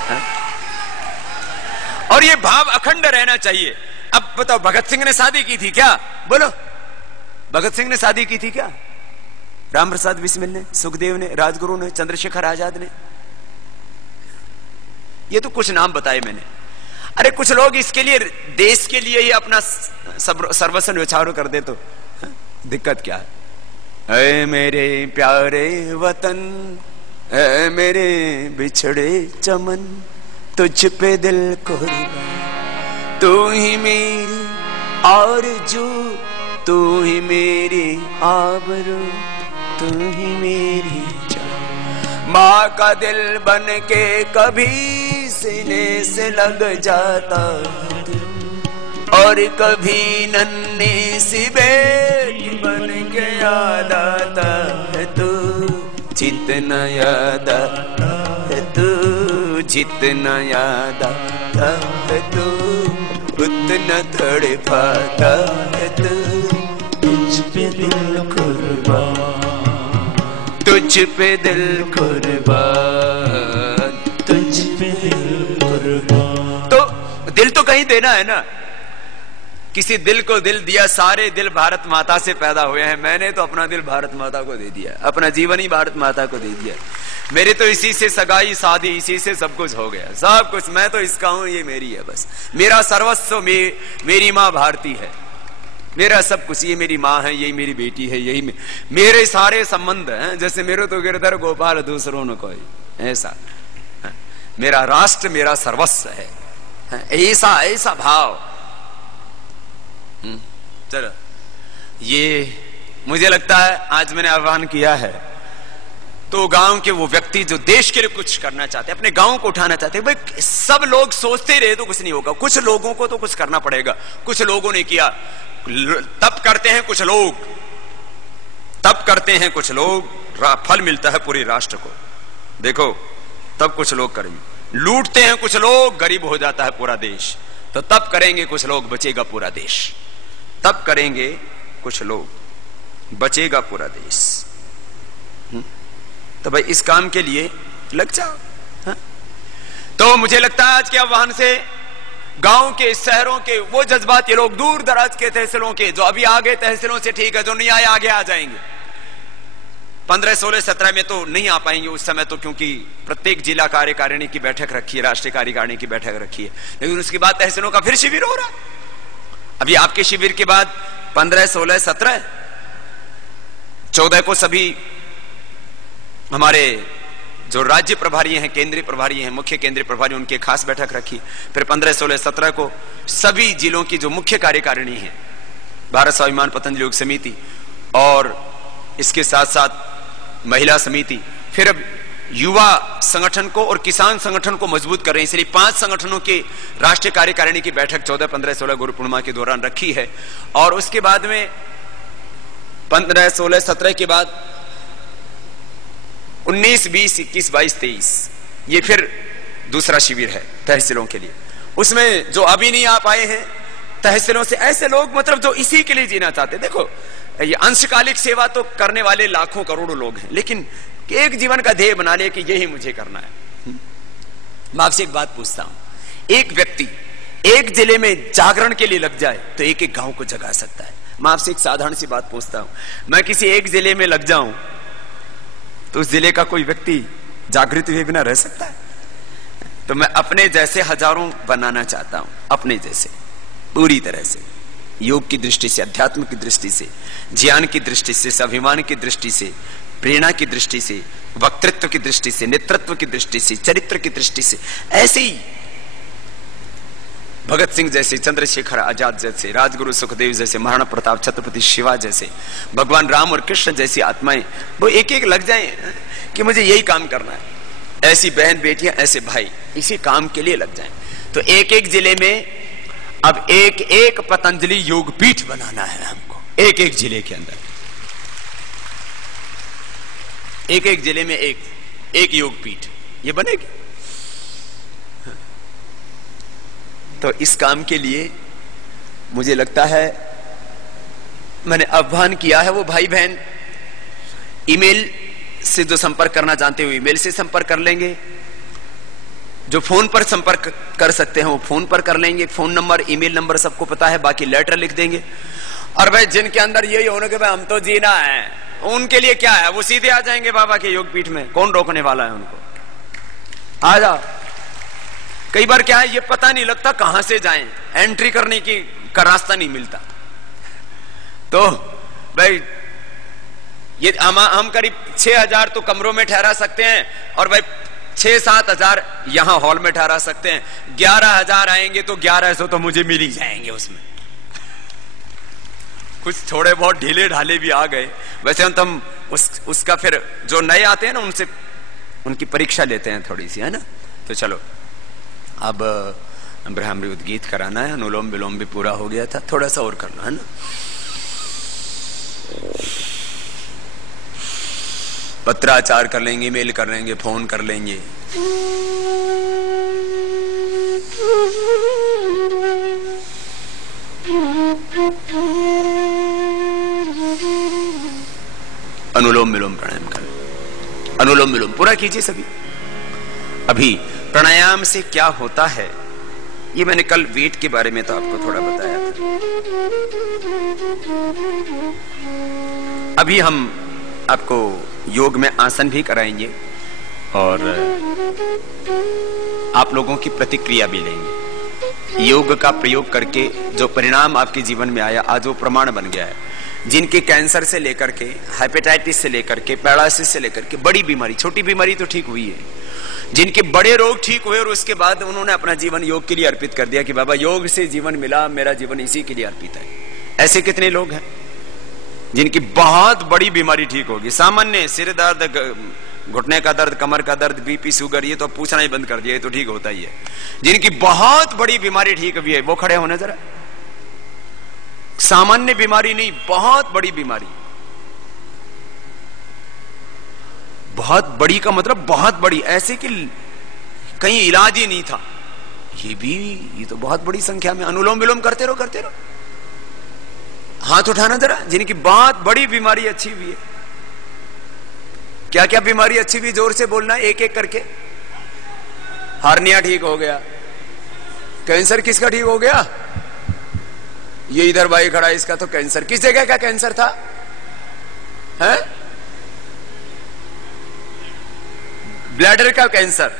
है? और ये भाव अखंड रहना चाहिए। अब बताओ, भगत सिंह ने शादी की थी क्या? बोलो, भगत सिंह ने शादी की थी क्या? राम प्रसाद बिस्मिल ने, सुखदेव ने, राजगुरु ने, चंद्रशेखर आजाद ने? ये तो कुछ नाम बताए मैंने। अरे कुछ लोग इसके लिए, देश के लिए ही अपना सर्वस्व न्यौछावर कर दे, तो दिक्कत क्या है? ऐ मेरे प्यारे वतन, ऐ मेरे बिछड़े चमन, तुझ पे दिल कुर्बान, तू ही मेरी आरज़ू, तू ही मेरी आबरू, तू ही मेरी जान। माँ का दिल बन के कभी सीने से लग जाता, और कभी नन्ही सी बेटी बन के याद आता है तू, जितना याद आता है तू, जितना याद आता है तू, उतना तड़पाता है तू। तुझ पे दिल कुर्बान, तुझ पे दिल कुर्बान, तुझ पे दिल कुर्बान। तो दिल तो कहीं देना है ना। किसी दिल को दिल दिया, सारे दिल भारत माता से पैदा हुए हैं। मैंने तो अपना दिल भारत माता को दे दिया, अपना जीवन ही भारत माता को दे दिया। मेरे तो इसी से सगाई शादी, इसी से सब कुछ हो गया, सब कुछ। मैं तो इसका हूं, ये मेरी है बस। मेरा सर्वस्व मेरी माँ भारती है, मेरा सब कुछ। ये मेरी माँ है, यही मेरी बेटी है, यही मेरे सारे संबंध हैं। जैसे मेरे तो गिरधर गोपाल दूसरों ने कोई, ऐसा मेरा राष्ट्र मेरा सर्वस्व है, ऐसा ऐसा भाव। चलो, ये मुझे लगता है आज मैंने आह्वान किया है तो गांव के वो व्यक्ति जो देश के लिए कुछ करना चाहते हैं, अपने गांव को उठाना चाहते हैं, भाई सब लोग सोचते रहे तो कुछ नहीं होगा, कुछ लोगों को तो कुछ करना पड़ेगा। कुछ लोगों ने किया, तब करते हैं कुछ लोग, तब करते हैं कुछ लोग, फल मिलता है पूरे राष्ट्र को। देखो तब कुछ लोग करेंगे। लूटते हैं कुछ लोग, गरीब हो जाता है पूरा देश। तो तब करेंगे कुछ लोग, बचेगा पूरा देश। तब करेंगे कुछ लोग, बचेगा पूरा देश। तो भाई इस काम के लिए लग जाओ। हा? तो मुझे लगता है आज के आह्वान से गांव के, शहरों के वो जज्बात, ये लोग दूर दराज के तहसीलों के जो अभी आगे तहसीलों से ठीक है, जो नहीं आए आगे आ जाएंगे। 15, 16, 17 में तो नहीं आ पाएंगे उस समय तो, क्योंकि प्रत्येक जिला कार्यकारिणी की बैठक रखी है, राष्ट्रीय कार्यकारिणी की बैठक रखी है। लेकिन उसके बाद तहसीलों का फिर शिविर हो रहा है। अभी आपके शिविर के बाद 15, 16, 17, 14 को सभी हमारे जो राज्य प्रभारी हैं, केंद्रीय प्रभारी हैं, मुख्य केंद्रीय प्रभारी, उनकी खास बैठक रखी। फिर 15, 16, 17 को सभी जिलों की जो मुख्य कार्यकारिणी है, भारत स्वाभिमान पतंजलि योग समिति और इसके साथ साथ महिला समिति, फिर अब युवा संगठन को और किसान संगठन को मजबूत कर रहे हैं। इसलिए 5 संगठनों की राष्ट्रीय कार्यकारिणी की बैठक 14, 15, 16 गुरु पूर्णिमा के दौरान रखी है। और उसके बाद में 15, 16, 17 के बाद 19, 20, 21, 22, 23 ये फिर दूसरा शिविर है तहसीलों के लिए। उसमें जो अभी नहीं आ पाए हैं तहसीलों से, ऐसे लोग मतलब जो इसी के लिए जीना चाहते हैं। देखो ये अंशकालिक सेवा तो करने वाले लाखों करोड़ों लोग हैं, लेकिन एक जीवन का ध्येय बना लिया कि यही मुझे करना है। मैं आपसे एक बात पूछता हूं, एक व्यक्ति एक जिले में जागरण के लिए लग जाए तो एक एक गांव को जगा सकता है। मैं आपसे एक साधारण सी बात पूछता हूं, मैं किसी एक जिले में लग जाऊं तो उस जिले का कोई व्यक्ति जागृत हुए बिना रह सकता है? तो मैं अपने जैसे हजारों बनाना चाहता हूं, अपने जैसे पूरी तरह से, योग की दृष्टि से, अध्यात्म की दृष्टि से, ज्ञान की दृष्टि से, स्वाभिमान की दृष्टि से, प्रेरणा की दृष्टि से, वक्तृत्व की दृष्टि से, नेतृत्व की दृष्टि से, चरित्र की दृष्टि से। ऐसे ही भगत सिंह जैसे, चंद्रशेखर आजाद जैसे, राजगुरु सुखदेव जैसे, महाराणा प्रताप, छत्रपति शिवा जैसे, भगवान राम और कृष्ण जैसी आत्माएं वो एक एक लग जाएं कि मुझे यही काम करना है। ऐसी बहन बेटियां, ऐसे भाई इसी काम के लिए लग जाएं। तो एक एक जिले में अब एक एक पतंजलि योग पीठ बनाना है हमको। एक एक जिले के अंदर, एक एक जिले में एक योग पीठ ये बनेगी। तो इस काम के लिए मुझे लगता है मैंने आह्वान किया है, वो भाई बहन ईमेल से जो संपर्क करना जानते हो ईमेल से संपर्क कर लेंगे, जो फोन पर संपर्क कर सकते हैं वो फोन पर कर लेंगे। फोन नंबर, ईमेल नंबर सबको पता है, बाकी लेटर लिख देंगे। और भाई जिनके अंदर यही होने के भाई हम तो जीना है, उनके लिए क्या है, वो सीधे आ जाएंगे बाबा के योग पीठ में। कौन रोकने वाला है उनको? आ जाओ। कई बार क्या है, ये पता नहीं लगता कहां से जाएं, एंट्री करने की का रास्ता नहीं मिलता। तो भाई ये हम करीब 6,000 तो कमरों में ठहरा सकते हैं, और भाई 6-7 हजार यहां हॉल में ठहरा सकते हैं। 11,000 आएंगे तो 1100 तो मुझे मिल ही जाएंगे। उसमें कुछ थोड़े बहुत ढीले ढाले भी आ गए। वैसे हम उसका फिर जो नए आते हैं ना, उनसे उनकी परीक्षा लेते हैं थोड़ी सी, है ना। तो चलो अब ब्रह्म उद्गीत कराना है, अनुलोम विलोम भी पूरा हो गया था, थोड़ा सा और करना है ना। पत्राचार कर लेंगे, मेल कर लेंगे, फोन कर लेंगे। अनुलोम विलोम प्राणायाम कर, अनुलोम विलोम पूरा कीजिए सभी। अभी प्राणायाम से क्या होता है ये मैंने कल वेट के बारे में तो आपको थोड़ा बताया था। अभी हम आपको योग में आसन भी कराएंगे और आप लोगों की प्रतिक्रिया भी लेंगे। योग का प्रयोग करके जो परिणाम आपके जीवन में आया, आज वो प्रमाण बन गया है। जिनके कैंसर से लेकर के, हेपेटाइटिस से लेकर के, पैरालिसिस से लेकर के, बड़ी बीमारी, छोटी बीमारी तो ठीक हुई है, जिनके बड़े रोग ठीक हुए और उसके बाद उन्होंने अपना जीवन योग के लिए अर्पित कर दिया कि बाबा योग से जीवन मिला, मेरा जीवन इसी के लिए अर्पित है। ऐसे कितने लोग हैं जिनकी बहुत बड़ी बीमारी ठीक होगी, सामान्य सिर दर्द, घुटने का दर्द, कमर का दर्द, बीपी, शुगर, ये तो पूछना ही बंद कर दिया, ये तो ठीक होता ही है। जिनकी बहुत बड़ी बीमारी ठीक भी है वो खड़े होने जरा। सामान्य बीमारी नहीं, बहुत बड़ी बीमारी। बहुत बड़ी का मतलब बहुत बड़ी, ऐसे कि कहीं इलाज ही नहीं था, ये तो बहुत बड़ी संख्या में। अनुलोम विलोम करते रहो, करते रहो। हाथ उठाना जरा जिनकी बहुत बड़ी बीमारी अच्छी भी है। क्या क्या बीमारी अच्छी भी, जोर से बोलना एक एक करके। हार्निया ठीक हो गया। कैंसर किसका ठीक हो गया? ये इधर भाई खड़ा है, इसका तो कैंसर। किस जगह का कैंसर था? है ब्लैडर का कैंसर।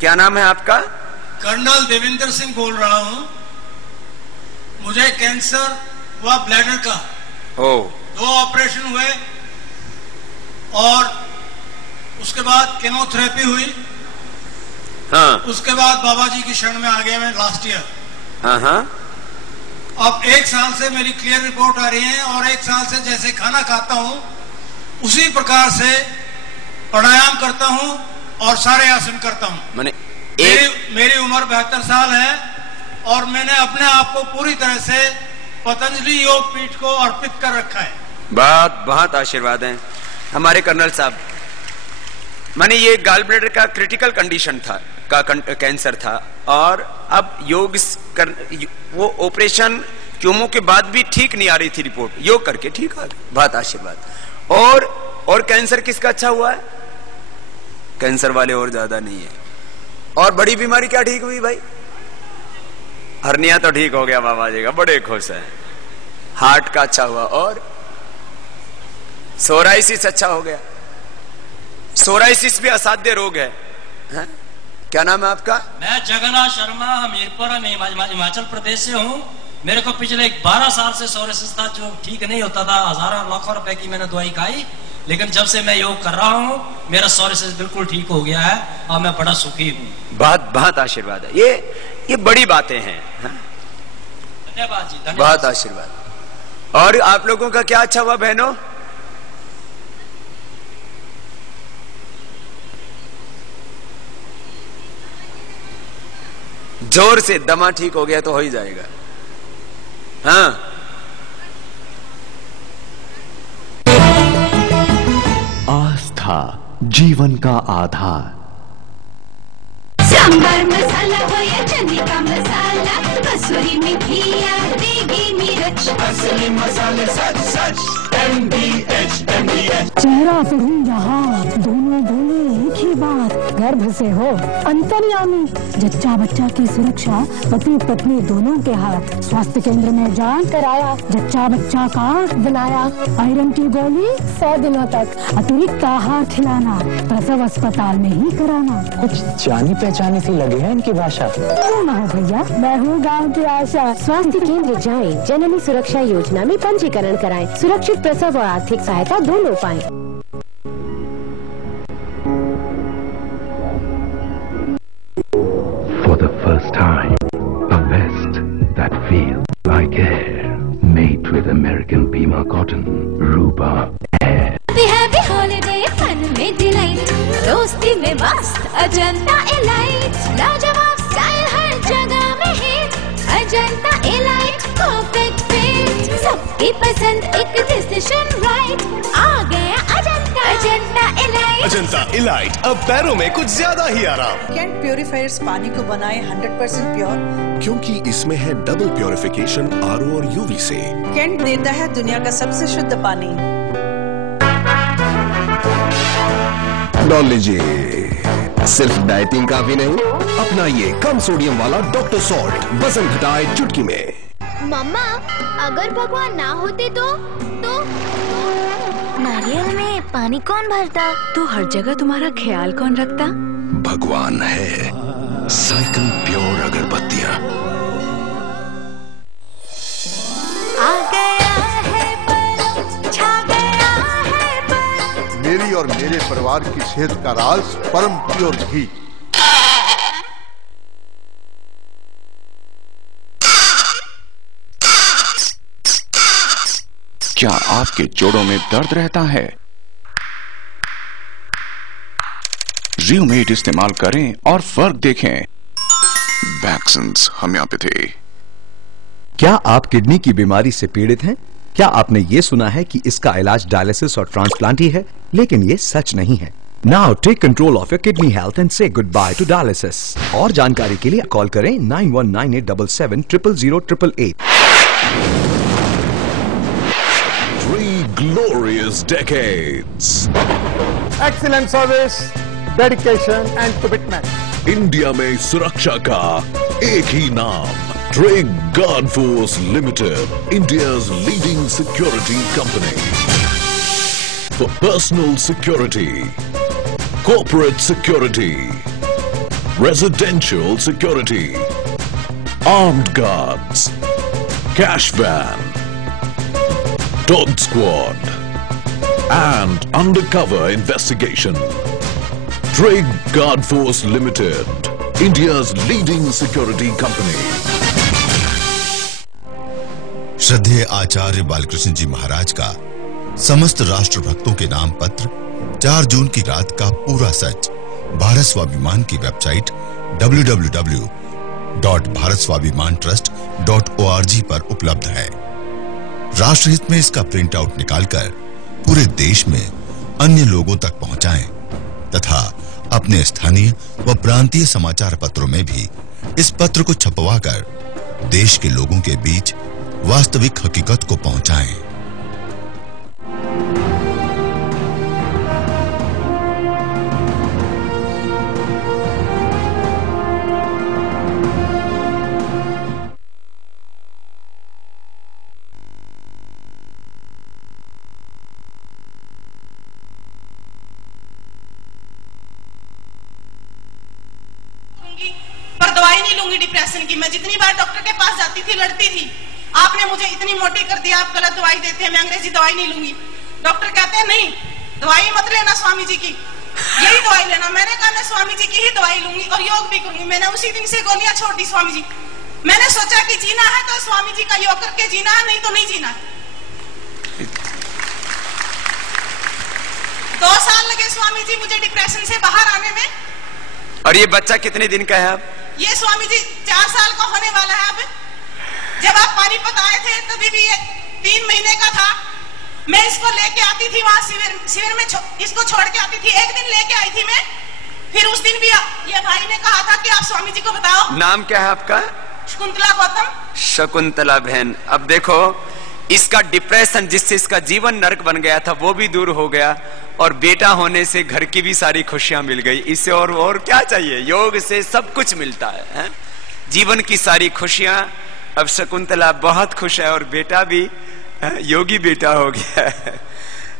क्या नाम है आपका? कर्नल देवेंद्र सिंह बोल रहा हूं। मुझे कैंसर हुआ ब्लैडर का। 2 ऑपरेशन हुए और उसके बाद केमोथेरेपी हुई। हाँ। उसके बाद बाबा जी की शरण में आ गया मैं लास्ट ईयर। हाँ। अब 1 साल से मेरी क्लियर रिपोर्ट आ रही है और 1 साल से जैसे खाना खाता हूं उसी प्रकार से प्राणायाम करता हूं और सारे आसन करता हूं। मेरी उम्र 72 साल है और मैंने अपने आप को पूरी तरह से पतंजलि योग पीठ को अर्पित कर रखा है। बहुत बहुत आशीर्वाद है हमारे कर्नल साहब। माने ये गॉल ब्लैडर का क्रिटिकल कंडीशन था, कैंसर था, और अब योग वो ऑपरेशन क्योमो के बाद भी ठीक नहीं आ रही थी रिपोर्ट, योग करके ठीक आ गई। बहुत आशीर्वाद। और कैंसर किसका अच्छा हुआ है? कैंसर वाले और ज्यादा नहीं है। और बड़ी बीमारी क्या ठीक हुई भाई? हर्निया तो ठीक हो गया बाबा जी का, बड़े खुश हैं। हार्ट का अच्छा हुआ और सोराइसिस अच्छा हो गया। सोराइसिस भी असाध्य रोग है। क्या नाम है आपका? मैं जगन्नाथ शर्मा, हमीरपुर हिमाचल प्रदेश से हूँ। मेरे को पिछले 12 साल से सोराइसिस था जो ठीक नहीं होता था। हजारों लाखों रुपए की मैंने दवाई खाई, लेकिन जब से मैं योग कर रहा हूँ मेरा सोराइसिस बिल्कुल ठीक हो गया है और मैं बड़ा सुखी हूँ। बहुत बहुत आशीर्वाद है। ये बड़ी बातें हैं। धन्यवाद जी, धन्यवाद। बहुत आशीर्वाद। और आप लोगों का क्या अच्छा हुआ बहनों? जोर से दमा ठीक हो गया तो हो ही जाएगा। हाँ। आस्था जीवन का आधार। सांबर मसाला हो या चने का मसाला, कसूरी मेथी या देगी मिर्च, असली मसाले सच सच MDH। चेहरा फिर यहाँ दोनों बोले एक ही बात, गर्भ से हो अंतर्यामी। जच्चा बच्चा की सुरक्षा पति पत्नी दोनों के हाथ। स्वास्थ्य केंद्र में जांच कराया, जच्चा बच्चा कार्ड बनाया। आयरन की गोली 100 दिनों तक, अतिरिक्त आहार खिलाना, प्रसव अस्पताल में ही कराना। कुछ जानी पहचानी सी लगे है इनकी भाषा। क्यों ना हो भैया, मैं हूँ गाँव की आशा। स्वास्थ्य केंद्र जाएं, जननी सुरक्षा योजना में पंजीकरण कराएं, सुरक्षित प्रसव और आर्थिक सहायता दोनों पाएं। For the first time, a vest that feels like air, made with American Pima cotton, Rupa Air. Happy holiday, fun में डिलाइट, दोस्ती में मस्त अजंता एलाइट, लाजवाब स्टाइल हर जगह में hit, Ajanta elite perfect fit, सबकी पसंद एक डिसीजन राइट, आ गया अजंता एलाइट। अजंता एलाइट, अब पैरों में कुछ ज्यादा ही आराम। कैंट प्योरीफायर्स पानी को बनाए 100% प्योर, क्योंकि इसमें है डबल प्योरिफिकेशन RO और UV से। कैंट देता है दुनिया का सबसे शुद्ध पानी। डाल लीजिए। सिर्फ डाइटिंग काफी नहीं, अपनाइए कम सोडियम वाला डॉक्टर सॉल्ट, वजन घटाए चुटकी में। मम्मा, अगर भगवान ना होते तो नारियल में पानी कौन भरता? तो हर जगह तुम्हारा ख्याल कौन रखता? भगवान है। Cycle pure अगरबत्तियां। आ गया है पल, छा गया है पल। मेरी और मेरे परिवार की सेहत का राज परम प्योर घी। क्या आपके जोड़ों में दर्द रहता है? रियोमेट इस्तेमाल करें और फर्क देखें। Vaccines homeopathy. क्या आप किडनी की बीमारी से पीड़ित हैं? क्या आपने ये सुना है कि इसका इलाज डायलिसिस और ट्रांसप्लांट ही है? लेकिन ये सच नहीं है। Now take control of your kidney health and say goodbye to dialysis. और जानकारी के लिए कॉल करें 919877000888। 3 glorious decades. Excellent service, dedication and commitment. India में सुरक्षा का एक ही नाम, Trig guard force limited, India's leading security company. For personal security, corporate security, residential security, armed guards, cash van, dog squad, and undercover investigation. Trig Guard Force Limited, India's leading security company. श्रद्धेय आचार्य बालकृष्ण जी महाराज का समस्त राष्ट्र भक्तों के नाम पत्र 4 जून की रात का पूरा सच भारत स्वाभिमान की वेबसाइट www.bharatswabhimantrust.org पर उपलब्ध है। राष्ट्रहित में इसका प्रिंट आउट निकालकर पूरे देश में अन्य लोगों तक पहुंचाएं तथा अपने स्थानीय व प्रांतीय समाचार पत्रों में भी इस पत्र को छपवाकर देश के लोगों के बीच वास्तविक हकीकत को पहुंचाएं। डिप्रेशन की मैं जितनी बार डॉक्टर के पास जाती थी लड़ती थी, आपने मुझे इतनी मोटी कर दिया, आप गलत दवाई देते हैं, मैं अंग्रेजी दवाई नहीं लूंगी। डॉक्टर कहते हैं नहीं दवाई मत लेना स्वामी जी की, यही दवाई लेना। मैंने कहा मैं स्वामी जी की ही दवाई लूंगी और योग भी करूंगी। मैंने उसी दिन से गोलियां छोड़ दी स्वामी जी। मैंने सोचा कि जीना है तो स्वामी जी का योग करके जीना है, नहीं तो नहीं जीना है। 2 साल लगे स्वामी जी मुझे डिप्रेशन से बाहर आने में। और ये बच्चा कितने दिन का है अब? ये स्वामी जी 4 साल का होने वाला है अब। जब आप पानीपत आए थे तभी भी ये 3 महीने का था। मैं इसको लेके आती थी वहां शिविर में इसको छोड़ के आती थी। एक दिन लेके आई थी मैं, फिर उस दिन भी ये भाई ने कहा था कि आप स्वामी जी को बताओ। नाम क्या है आपका? शकुंतला गौतम। शकुंतला बहन, अब देखो इसका डिप्रेशन जिससे इसका जीवन नरक बन गया था वो भी दूर हो गया और बेटा होने से घर की भी सारी खुशियां मिल गई। इससे और क्या चाहिए? योग से सब कुछ मिलता है? जीवन की सारी खुशियां। अब शकुंतला बहुत खुश है और बेटा भी योगी बेटा हो गया है।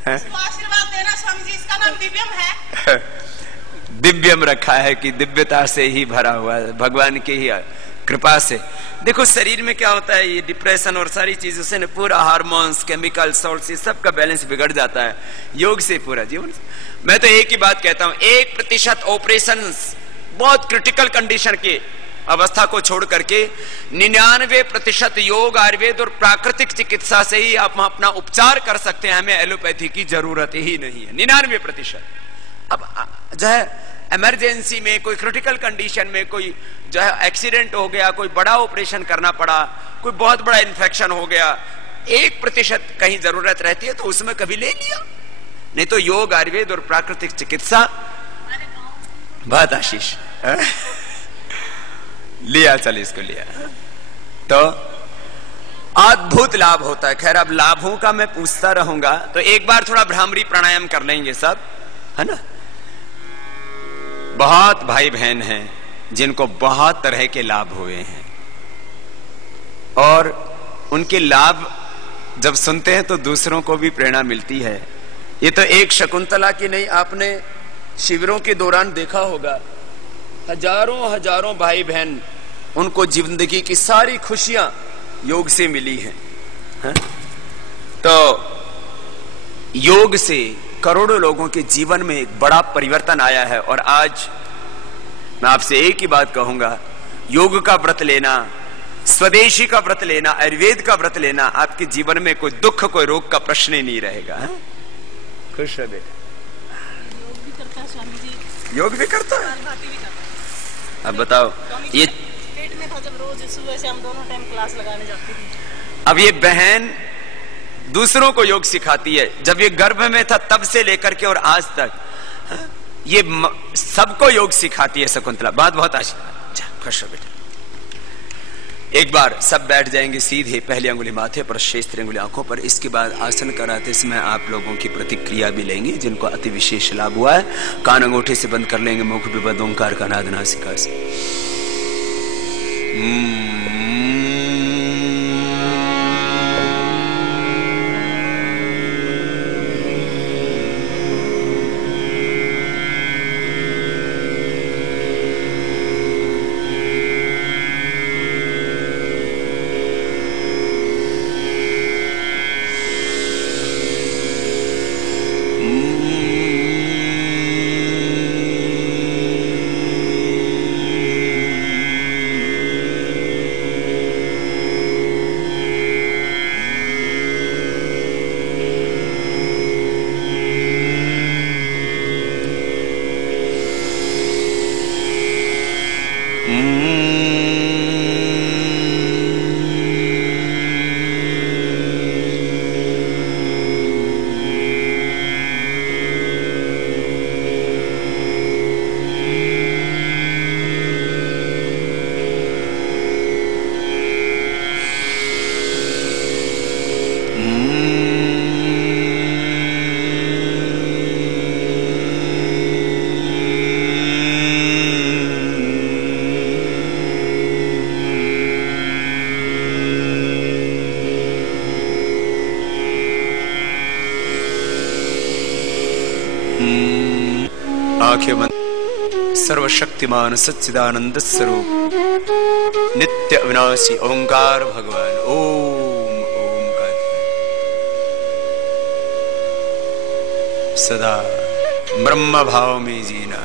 आशीर्वाद देना स्वामी जी, इसका नाम दिव्यम है। दिव्यम रखा है कि दिव्यता से ही भरा हुआ है, भगवान की ही कृपा से। देखो शरीर में क्या होता है, ये डिप्रेशन और सारी चीजों से पूरा हार्मोन्स, केमिकल, सॉल्ट से सबका बैलेंस बिगड़ जाता है। योग से पूरा जीवन। मैं तो एक ही बात कहता हूं, 1% ऑपरेशन बहुत क्रिटिकल कंडीशन की अवस्था को छोड़ करके 99% योग, आयुर्वेद और प्राकृतिक चिकित्सा से ही आप अपना उपचार कर सकते हैं। हमें एलोपैथी की जरूरत ही नहीं है। 99%। अब जो है इमरजेंसी में, कोई क्रिटिकल कंडीशन में, कोई जो है एक्सीडेंट हो गया, कोई बड़ा ऑपरेशन करना पड़ा, कोई बहुत बड़ा इन्फेक्शन हो गया, 1% कहीं जरूरत रहती है तो उसमें कभी ले लिया। नहीं तो योग, आयुर्वेद और प्राकृतिक चिकित्सा। बहुत आशीष लिया, चल इसको लिया तो अद्भुत लाभ होता है। खैर अब लाभों का मैं पूछता रहूंगा, तो एक बार थोड़ा भ्रामरी प्राणायाम कर लेंगे सब, है ना। बहुत भाई बहन हैं जिनको बहुत तरह के लाभ हुए हैं और उनके लाभ जब सुनते हैं तो दूसरों को भी प्रेरणा मिलती है। ये तो एक शकुंतला की नहीं, आपने शिविरों के दौरान देखा होगा, हजारों हजारों भाई बहन, उनको जिंदगी की सारी खुशियां योग से मिली हैं। तो योग से करोड़ों लोगों के जीवन में एक बड़ा परिवर्तन आया है। और आज मैं आपसे एक ही बात कहूंगा, योग का व्रत लेना, स्वदेशी का व्रत लेना, आयुर्वेद का व्रत लेना, आपके जीवन में कोई दुख, कोई रोग का प्रश्न ही नहीं रहेगा। खुश रहे बेटा। योग भी करता है स्वामी जी, योग भी करता है। अब बताओ, ये पेट में था जब रोज सुबह से हम दोनों टाइम क्लास लगाने जाती थी। अब ये बहन दूसरों को योग सिखाती है। जब ये गर्भ में था तब से लेकर के और आज तक ये सबको योग सिखाती है शकुंतला। बात बहुत आशीर्वाद, खुश हो बेटा। एक बार सब बैठ जाएंगे सीधे, पहली अंगुली माथे पर, शेष 3 अंगुली आंखों पर। इसके बाद आसन कराते समय आप लोगों की प्रतिक्रिया भी लेंगे जिनको अति विशेष लाभ हुआ है। कान अंगूठे से बंद कर लेंगे, मुख विबद्ध ओंकार का नाद नासिका से। आंखें बंद। सर्वशक्तिमान सच्चिदानंद स्वरूप नित्य अविनाशी ओंकार भगवान ओम ओम का सदा ब्रह्म भाव में जीना,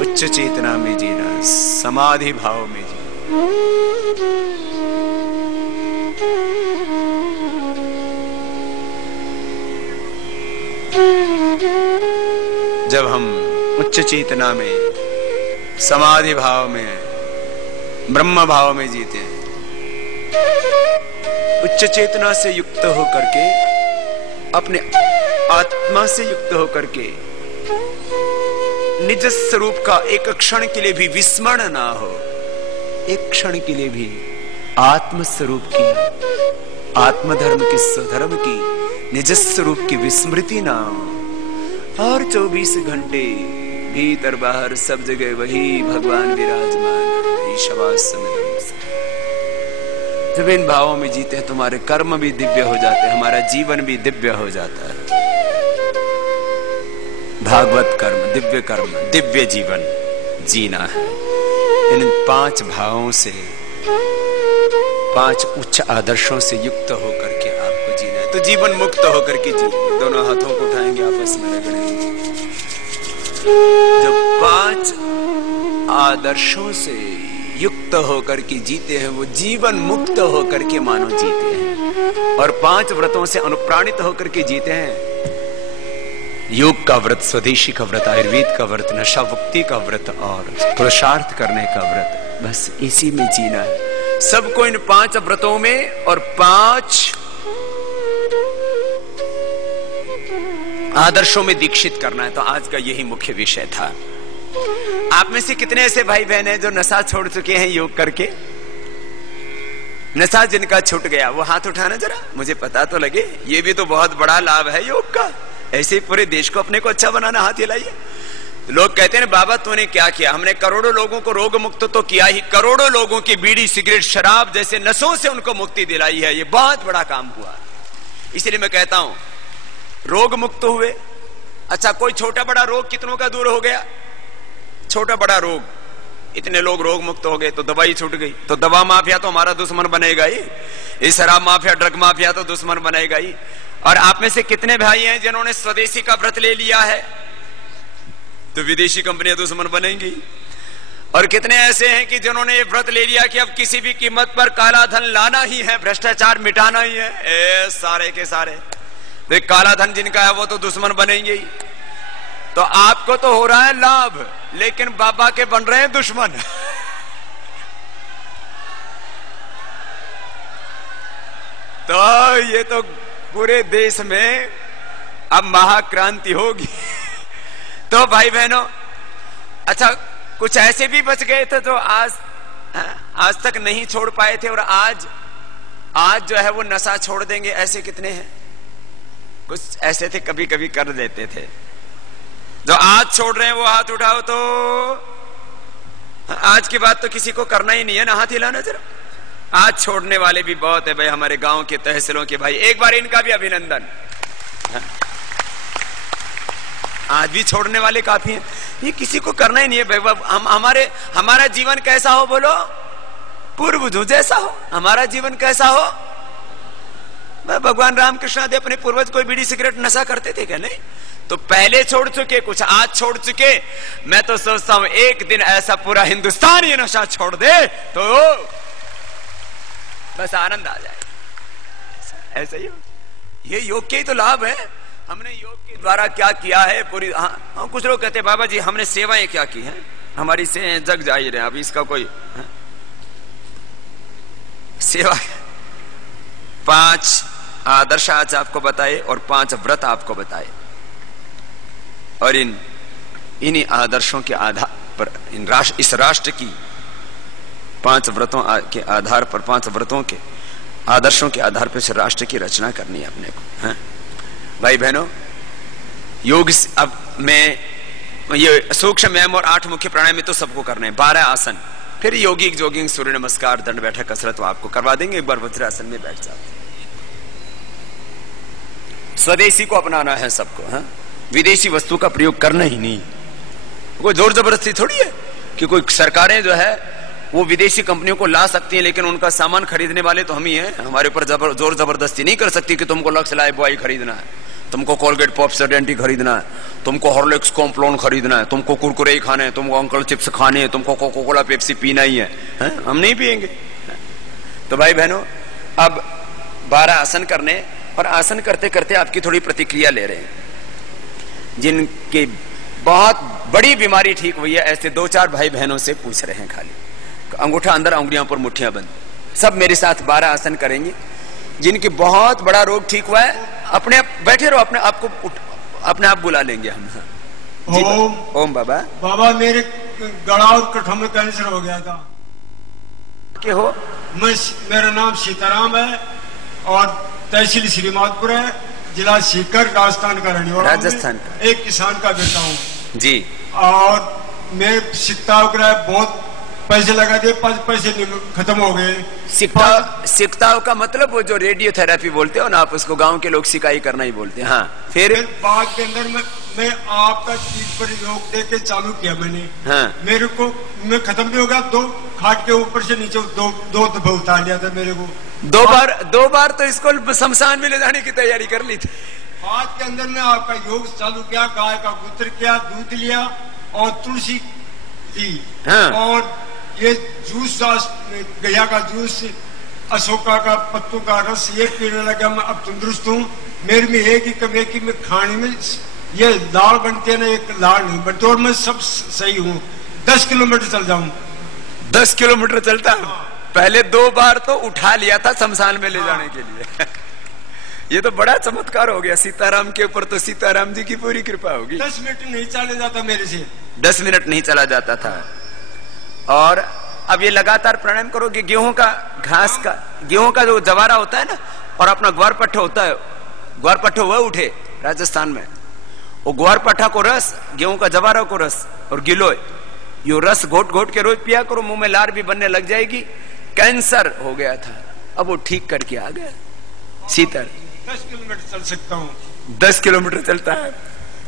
उच्च चेतना में जीना, समाधि भाव में जीना। जब हम उच्च चेतना में, समाधि भाव में, ब्रह्म भाव में जीते हैं, उच्च चेतना से युक्त होकर के, अपने आत्मा से युक्त होकर के, निज स्वरूप का एक क्षण के लिए भी विस्मरण ना हो, एक क्षण के लिए भी आत्म स्वरूप की, आत्मधर्म की, स्वधर्म की, निज स्वरूप की विस्मृति ना हो। और 24 घंटे भीतर बाहर सब जगह वही भगवान विराजमान, ईशावास में। जब इन भावों में जीते हैं तुम्हारे कर्म भी दिव्य हो जाते हैं, हमारा जीवन भी दिव्य हो जाता है। भागवत कर्म, दिव्य कर्म, दिव्य जीवन जीना है। इन 5 भावों से, 5 उच्च आदर्शों से युक्त होकर के आपको जीना है। तो जीवन मुक्त होकर के जी, दोनों हाथों को उठाएंगे, आपस में रगड़ेंगे। जो 5 आदर्शों से युक्त होकर के जीते हैं वो जीवन मुक्त होकर के मानो जीते हैं। और 5 व्रतों से अनुप्राणित होकर के जीते हैं। योग का व्रत, स्वदेशी का व्रत, आयुर्वेद का व्रत, नशा मुक्ति का व्रत और पुरुषार्थ करने का व्रत, बस इसी में जीना है सबको। इन 5 व्रतों में और 5 आदर्शों में दीक्षित करना है। तो आज का यही मुख्य विषय था। आप में से कितने ऐसे भाई बहन हैं जो नशा छोड़ चुके हैं योग करके? नशा जिनका छूट गया वो हाथ उठाना जरा, मुझे पता तो लगे। ये भी तो बहुत बड़ा लाभ है योग का। ऐसे ही पूरे देश को अपने को अच्छा बनाना, हाथ हिलाइए। लोग कहते हैं बाबा तूने क्या किया? हमने करोड़ों लोगों को रोग मुक्त तो किया ही, करोड़ों लोगों की बीड़ी, सिगरेट, शराब जैसे नशों से उनको मुक्ति दिलाई है। ये बहुत बड़ा काम हुआ। इसलिए मैं कहता हूं रोग मुक्त हुए। अच्छा, कोई छोटा बड़ा रोग कितनों का दूर हो गया? छोटा बड़ा रोग, इतने लोग रोग मुक्त हो गए तो दवाई छूट गई। तो दवा माफिया तो हमारा दुश्मन बनेगा ही, ये शराब माफिया, ड्रग माफिया तो दुश्मन बनेगा ही। और आप में से कितने भाई हैं जिन्होंने स्वदेशी का व्रत ले लिया है? तो विदेशी कंपनियां दुश्मन बनेंगी। और कितने ऐसे हैं कि जिन्होंने ये व्रत ले लिया कि अब किसी भी कीमत पर काला धन लाना ही है, भ्रष्टाचार मिटाना ही है। सारे के सारे तो काला धन जिनका है वो तो दुश्मन बनेंगे ही। तो आपको तो हो रहा है लाभ, लेकिन बाबा के बन रहे हैं दुश्मन। तो ये तो पूरे देश में अब महाक्रांति होगी। तो भाई बहनों, अच्छा कुछ ऐसे भी बच गए थे जो आज तक नहीं छोड़ पाए थे, और आज जो है वो नशा छोड़ देंगे, ऐसे कितने हैं? कुछ ऐसे थे कभी कभी कर देते थे। जो आज छोड़ रहे हैं वो हाथ उठाओ। तो आज की बात तो किसी को करना ही नहीं है ना, हाथ हिलाना जरा। आज छोड़ने वाले भी बहुत है भाई, हमारे गांव के तहसीलों के भाई, एक बार इनका भी अभिनंदन। आज भी छोड़ने वाले काफी हैं। ये किसी को करना ही नहीं है भाई। हमारा जीवन कैसा हो बोलो? पूर्वजों जैसा हो। हमारा जीवन कैसा हो? भगवान रामकृष्ण आदि अपने पूर्वज कोई बीड़ी सिगरेट नशा करते थे क्या? नहीं। तो पहले छोड़ चुके, कुछ आज छोड़ चुके। मैं तो सोचता हूं एक दिन ऐसा पूरा हिंदुस्तान ये नशा छोड़ दे तो बस आनंद आ जाए। ऐसा ही हो। ये योग के ही तो लाभ है। हमने योग के द्वारा क्या किया है पूरी। हाँ, कुछ लोग कहते हैं बाबा जी हमने सेवाएं क्या की हैं, हमारी से जग जा ही रहे। अभी इसका कोई सेवा 5 आदर्श आज आपको बताए और 5 व्रत आपको बताए, और इन्हीं आदर्शों के आधार पर इस राष्ट्र की 5 व्रतों के आधार पर, 5 व्रतों के आदर्शों के आधार पर राष्ट्र की रचना करनी है अपने को। है भाई बहनों, योग अब मैं ये सूक्ष्म व्यायाम और 8 मुख्य प्राणायाम तो सबको करना है। 12 आसन, फिर योगिक जोगिंग, सूर्य नमस्कार, दंड बैठक, कसरत आपको करवा देंगे। एक बार वज्रासन में बैठ जाओ। स्वदेशी को अपनाना है सबको। हाँ, विदेशी वस्तु का प्रयोग करना ही नहीं। कोई जोर जबरदस्ती थोड़ी है कि कोई सरकारें जो है वो विदेशी कंपनियों को ला सकती हैं, लेकिन उनका सामान खरीदने वाले तो हम ही हैं। हमारे ऊपर जोर जबरदस्ती नहीं कर सकती कि तुमको लक्स लाइफ बॉय खरीदना है, तुमको कोलगेट पॉप्सडेंटी खरीदना है, तुमको हॉर्लिक्स कॉम्प्लोन खरीदना है, तुमको कुरकुरे ही खाने हैं, तुमको अंकल चिप्स खाने हैं, तुमको कोको कोला पेप्सी पीना ही है। हम नहीं पिएंगे। तो भाई बहनों, अब 12 आसन करने, और आसन करते करते आपकी थोड़ी प्रतिक्रिया ले रहे हैं। जिनकी बहुत बड़ी बीमारी ठीक हुई है, ऐसे 2-4 भाई बहनों से पूछ रहे हैं। खाली अंगूठा अंदर, अंगुलियों पर मुट्ठियां बंद, सब मेरे साथ 12 आसन करेंगे। जिनकी बहुत बड़ा रोग ठीक हुआ है, अपने आप बैठे रहो, अपने आप को अपने आप बुला लेंगे हम। ओम ओम बाबा। बाबा मेरे गला और कठों में कैंसर हो गया था। क्या हो? मेरा नाम सीताराम है और तहसील श्रीमाधपुर है, जिला सीकर, राजस्थान का रहने वाला। राजस्थान का एक किसान का बेटा हूँ जी। और मैं सिकता बहुत पैसे लगा दिए, 5 पैसे खत्म हो गए। सिकताव का मतलब वो जो रेडियोथेरेपी बोलते हो ना आप, उसको गांव के लोग सिकाई करना ही बोलते हैं। हाँ, फिर बाग के अंदर मैं आपका चीज पर योग दे के चालू किया मैंने। हाँ। मेरे को मैं खत्म भी हो गया। 2 खाट के ऊपर से नीचे 2 दफा उतार लिया था मेरे को। 2 बार तो इसको शमशान में ले जाने की तैयारी कर ली थी। आज के अंदर में आपका योग चालू किया, गाय का मूत्र किया, दूध लिया और तुलसी ली। हाँ। और ये जूस, गया का जूस, अशोका का पत्तों का रस, ये पीने लगा। मैं अब तंदुरुस्त हूँ। मेरे में एक ही कमी है कि मैं खाने में ये लाड़ बनते हैं ना, एक लाड़ नहीं बनते, और मैं सब सही हूँ। 10 किलोमीटर चल जाऊं। 10 किलोमीटर चलता है। पहले 2 बार तो उठा लिया था शमशान में ले जाने के लिए। ये तो बड़ा चमत्कार हो गया सीताराम के ऊपर। तो सीताराम जी की पूरी कृपा होगी। 10 मिनट नहीं चला जाता मेरे से। 10 मिनट नहीं चला जाता था। और अब ये लगातार प्राणायाम करोगे। गेहूं का घास का, गेहूं का जो जवारा होता है ना, और अपना ग्वार पट्टा होता है, ग्वार पट्टा हुआ उठे राजस्थान में, वो ग्वार पट्टा को रस, गेहूं का जवारा को रस और गिलोय, यो रस घोट घोट के रोज पिया करो। मुंह में लार भी बनने लग जाएगी। कैंसर हो गया था, अब वो ठीक करके आ गया। सीतर 10 किलोमीटर चल सकता हूँ। 10 किलोमीटर चलता है।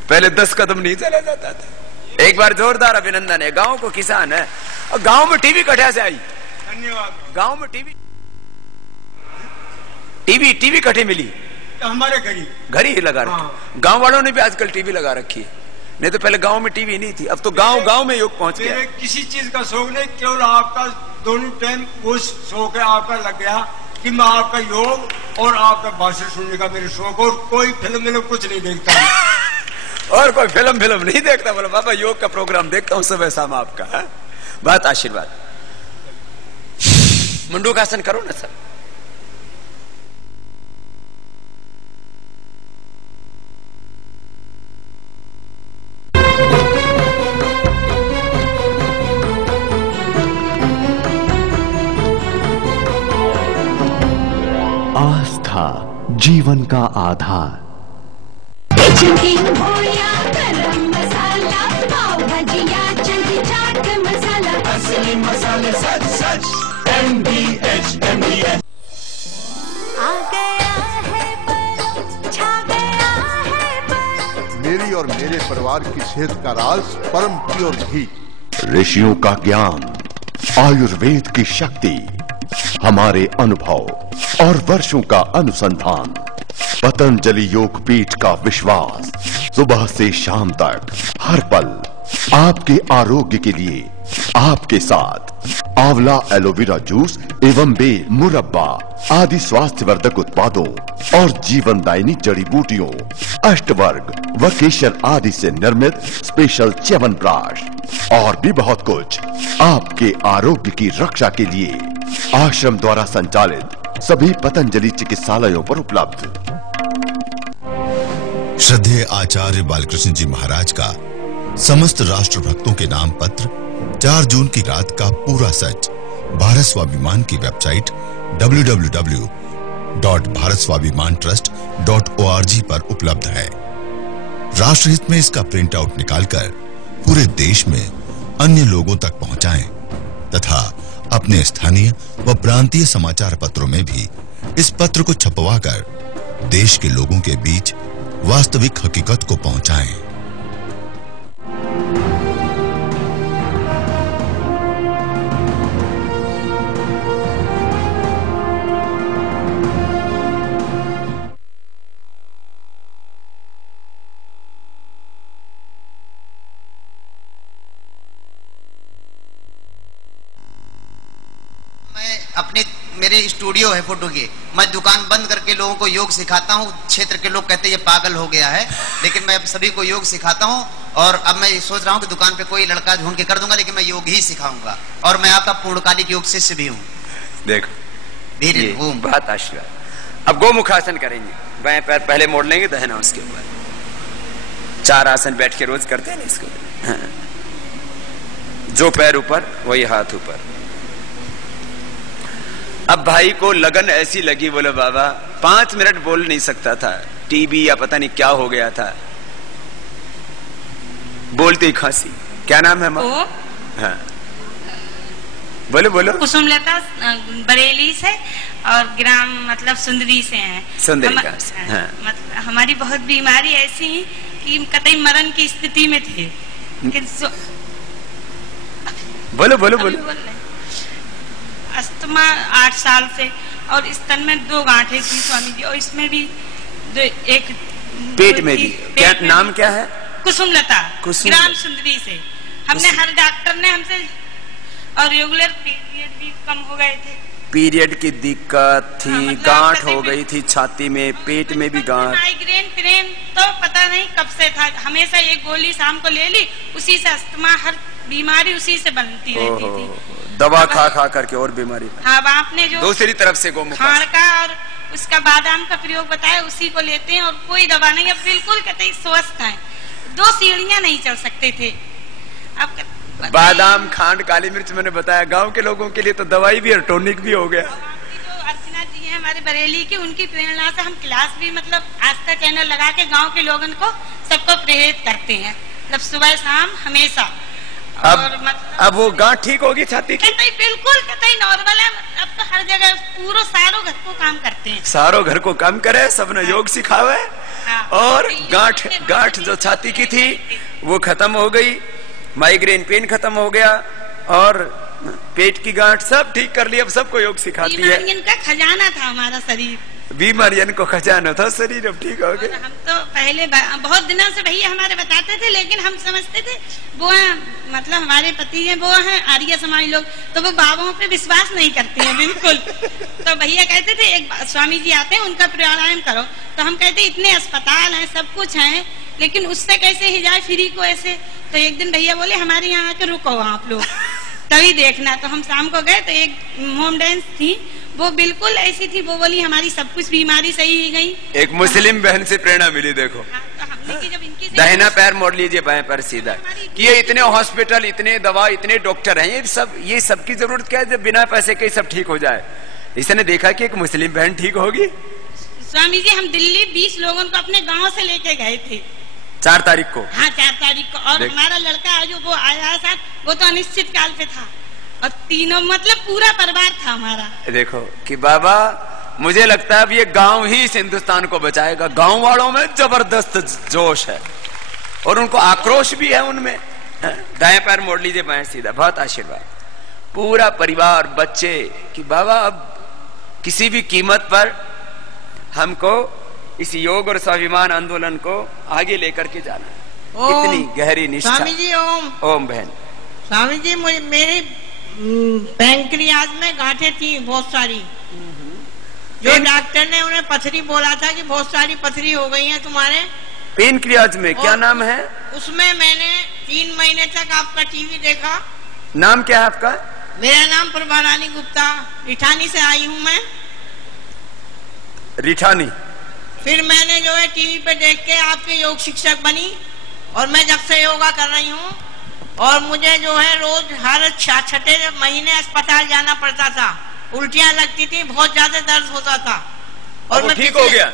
पहले 10 कदम नहीं चला जाता था। एक बार जोरदार अभिनंदन है। गांव को किसान है। और गांव में टीवी कठिया से आई? धन्यवाद। गांव में टीवी कठे मिली? हमारे घर ही लगा रखी। गांव वालों ने भी आजकल टीवी लगा रखी है। नहीं तो पहले गांव में टीवी नहीं थी, अब तो गांव में योग पहुंच गया। किसी चीज का शौक नहीं, केवल आपका दोनों टाइम वो शौक है आपका लग गया कि मैं आपका योग और आपका भाषण सुनने का मेरे शौक, और कोई फिल्म में कुछ नहीं देखता। और कोई फिल्म नहीं देखता। बोला बाबा योग का प्रोग्राम देखता हूं सुबह शाम आपका। है? बात आशीर्वाद। मुंडूकासन करो ना सर। आस्था जीवन का आधार। गरम मसाला, पाव भजिया, चंदी चाट मसाला, असली मसाले सच सच MDH MDH। आ गया है पल, छा गया है पल। मेरी और मेरे परिवार की सेहत का राज परम प्योर घी। ऋषियों का ज्ञान, आयुर्वेद की शक्ति, हमारे अनुभव और वर्षों का अनुसंधान, पतंजलि योग पीठ का विश्वास। सुबह से शाम तक हर पल आपके आरोग्य के लिए आपके साथ। आंवला एलोवेरा जूस एवं बेल मुरब्बा आदि स्वास्थ्यवर्धक उत्पादों और जीवनदायिनी जड़ी बूटियों, अष्टवर्ग व केशर आदि से निर्मित स्पेशल च्यवनप्राश और भी बहुत कुछ आपके आरोग्य की रक्षा के लिए आश्रम द्वारा संचालित सभी पतंजलि चिकित्सालयों पर उपलब्ध। श्रद्धेय आचार्य बालकृष्ण जी महाराज का समस्त राष्ट्र भक्तों के नाम पत्र 4 जून की रात का पूरा सच भारत स्वाभिमान की वेबसाइट www.bharatswabhimantrust.org पर उपलब्ध है। राष्ट्रहित में इसका प्रिंट आउट निकालकर पूरे देश में अन्य लोगों तक पहुंचाएं तथा अपने स्थानीय व प्रांतीय समाचार पत्रों में भी इस पत्र को छपवाकर देश के लोगों के बीच वास्तविक हकीकत को पहुंचाएं। अपने मेरे स्टूडियो है फोटो के, मैं दुकान बंद करके लोगों को योग सिखाता हूँ। क्षेत्र के लोग कहते हैं ये पागल हो गया है, लेकिन मैं अब सभी को योग सिखाता हूँ। और अब मैं सोच रहा हूँ कि दुकान पे कोई लड़का ढूंढ के कर दूंगा, लेकिन मैं योग ही सिखाऊंगा। और मैं आपका पूर्णकालिक योग शिष्य भी हूँ। देखो धीरे बात आशीर्वाद। अब गोमुखासन करेंगे। बाएं पैर पहले मोड़ लेंगे, दाहिना उसके ऊपर। 4 आसन बैठ के रोज करते हैं ना इसको। हाँ। जो पैर ऊपर वही हाथ ऊपर। अब भाई को लगन ऐसी लगी, बोले बाबा 5 मिनट बोल नहीं सकता था, टीबी या पता नहीं क्या हो गया था, बोलते ही खांसी। क्या नाम है माँ? हाँ बोलो बोलो। कुसुमलता बरेली से और ग्राम मतलब सुंदरी से हैं। सुंदरी का हाँ। मतलब हमारी बहुत बीमारी ऐसी कि कतई मरण की स्थिति में थे। बोलो बोलो बोलो। अस्थमा 8 साल से, और स्तन में 2 गांठें थी स्वामी जी, और इसमें भी एक पेट में भी। क्या नाम क्या है? कुसुमलता, ग्राम सुंदरी से। हमने हर डॉक्टर ने हमसे, और रेगुलर पीरियड भी कम हो गए थे। पीरियड की दिक्कत थी, मतलब गांठ हो गई थी छाती में, पेट में भी गांठ। माइग्रेन प्रेन तो पता नहीं कब से था, हमेशा एक गोली शाम को ले ली, उसी से अस्थमा हर बीमारी उसी से बनती रहती थी। दवा खा खा करके और बीमारी। हाँ, आपने जो दूसरी तरफ से खाण का और उसका बादाम का प्रयोग बताया, उसी को लेते हैं और कोई दवा नहीं। अब बिल्कुल कतई स्वस्थ है। 2 सीढ़ियां नहीं चल सकते थे। अब बादाम, खांड, काली मिर्च मैंने बताया। गांव के लोगों के लिए तो दवाई भी और टॉनिक भी हो गया। जो अर्चना जी हैं हमारे बरेली की, उनकी प्रेरणा से हम क्लास भी मतलब आस्था चैनल लगा के गाँव के लोगों को सबको प्रेरित करते हैं, मतलब सुबह शाम हमेशा। अब वो गांठ ठीक होगी छाती की? बिल्कुल कतई नॉर्मल है। अब तो हर जगह पूरा सारों घर को काम करते हैं। सारों घर को काम करे, सबने योग सिखावे। और गांठ जो छाती की थी वो खत्म हो गई, माइग्रेन पेन खत्म हो गया, और पेट की गांठ सब ठीक कर ली। अब सबको योग सिखाती है। इनका खजाना था हमारा शरीर, बीमारियों को खजाना था शरीर, अब ठीक हो गया। हम तो पहले बहुत दिनों से भैया हमारे बताते थे, लेकिन हम समझते थे वो मतलब हमारे पति हैं, वो हैं आर्य समाज लोग, तो वो बाबाओं पे विश्वास नहीं करते हैं बिल्कुल। तो भैया कहते थे एक स्वामी जी आते हैं, उनका प्राणायाम करो। तो हम कहते इतने अस्पताल हैं, सब कुछ है, लेकिन उससे कैसे ही जाए फ्री को ऐसे। तो एक दिन भैया बोले हमारे यहाँ आके रुको आप लोग तभी देखना। तो हम शाम को गए तो एक मोम डांस थी, वो बिल्कुल ऐसी थी, वो बोली हमारी सब कुछ बीमारी सही ही गई। एक मुस्लिम बहन से प्रेरणा मिली। देखो दाहिना पैर मोड़ लीजिए, बाएं पैर सीधा। कि ये इतने हॉस्पिटल, इतने दवा, इतने डॉक्टर हैं, ये सब की जरूरत क्या है जब बिना पैसे के सब ठीक हो जाए। इसने देखा कि एक मुस्लिम बहन ठीक होगी। स्वामी जी हम दिल्ली 20 लोगों को अपने गांव से लेके गए थे 4 तारीख को। हाँ 4 तारीख को। और हमारा लड़का जो वो आया साथ, वो तो अनिश्चित काल पे था और तीनों मतलब पूरा परिवार था हमारा। देखो कि बाबा मुझे लगता है अब ये गांव ही इस हिंदुस्तान को बचाएगा। गांव वालों में जबरदस्त जोश है और उनको आक्रोश भी है उनमें। दाएं पैर मोड़ लीजिए, बाएं सीधा। बहुत आशीर्वाद। पूरा परिवार, बच्चे कि बाबा अब किसी भी कीमत पर हमको इस योग और स्वाभिमान आंदोलन को आगे लेकर के जाना है। इतनी गहरी निष्ठा। स्वामी जी ओम। ओम बहन। स्वामी जी मेरी पैंक्रियाज में गांठें थी बहुत सारी, जो डॉक्टर ने उन्हें पथरी बोला था कि बहुत सारी पथरी हो गई है तुम्हारे पैंक्रियाज में। क्या नाम है उसमें? मैंने 3 महीने तक आपका टीवी देखा। नाम क्या है आपका? मेरा नाम प्रभा रानी गुप्ता, रिठानी से आई हूँ मैं। रिठानी। फिर मैंने जो है टीवी पे देख के आपके योग शिक्षक बनी और मैं जब से योगा कर रही हूँ और मुझे जो है रोज हर 6 महीने अस्पताल जाना पड़ता था, उल्टियां लगती थी, बहुत ज्यादा दर्द होता था। और मैं ठीक हो गया।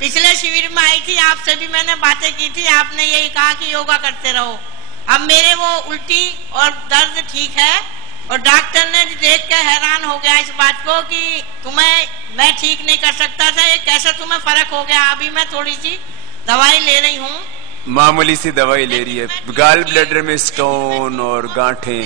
पिछले शिविर में आई थी, आपसे भी मैंने बातें की थी, आपने यही कहा कि योगा करते रहो। अब मेरे वो उल्टी और दर्द ठीक है और डॉक्टर ने देख के हैरान हो गया इस बात को कि तुम्हें मैं ठीक नहीं कर सकता था, ये कैसे तुम्हें फर्क हो गया। अभी मैं थोड़ी सी दवाई ले रही हूँ, मामूली सी दवाई ले रही है। गाल ब्लैडर में स्टोन और गांठें।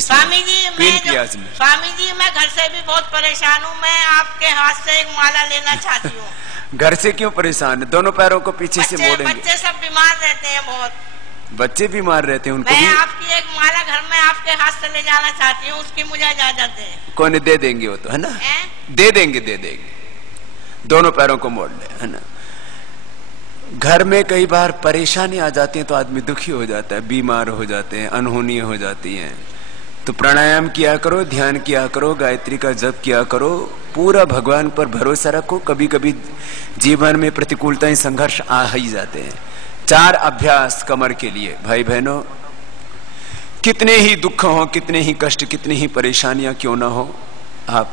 स्वामी जी मैं घर से भी बहुत परेशान हूँ, मैं आपके हाथ से एक माला लेना चाहती हूँ। घर से क्यों परेशान है? दोनों पैरों को पीछे से मोड़ेंगे। बच्चे सब बीमार रहते हैं बहुत। बच्चे बीमार रहते हैं, उनको मैं भी आपकी एक माला घर में आपके हाथ से ले जाना चाहती हूँ, उसकी मुझे इजाजत है। कौन दे देंगे? वो तो है ना, दे देंगे। दोनों पैरों को मोड़ ले, है ना। घर में कई बार परेशानी आ जाती है तो आदमी दुखी हो जाता है, बीमार हो जाते हैं, अनहोनी हो जाती है। तो प्राणायाम किया करो, ध्यान किया करो, गायत्री का जप किया करो, पूरा भगवान पर भरोसा रखो। कभी कभी जीवन में प्रतिकूलताएं, संघर्ष आ ही जाते हैं। 4 अभ्यास कमर के लिए। भाई बहनों, कितने ही दुख हो, कितने ही कष्ट, कितनी ही परेशानियां क्यों ना हो, आप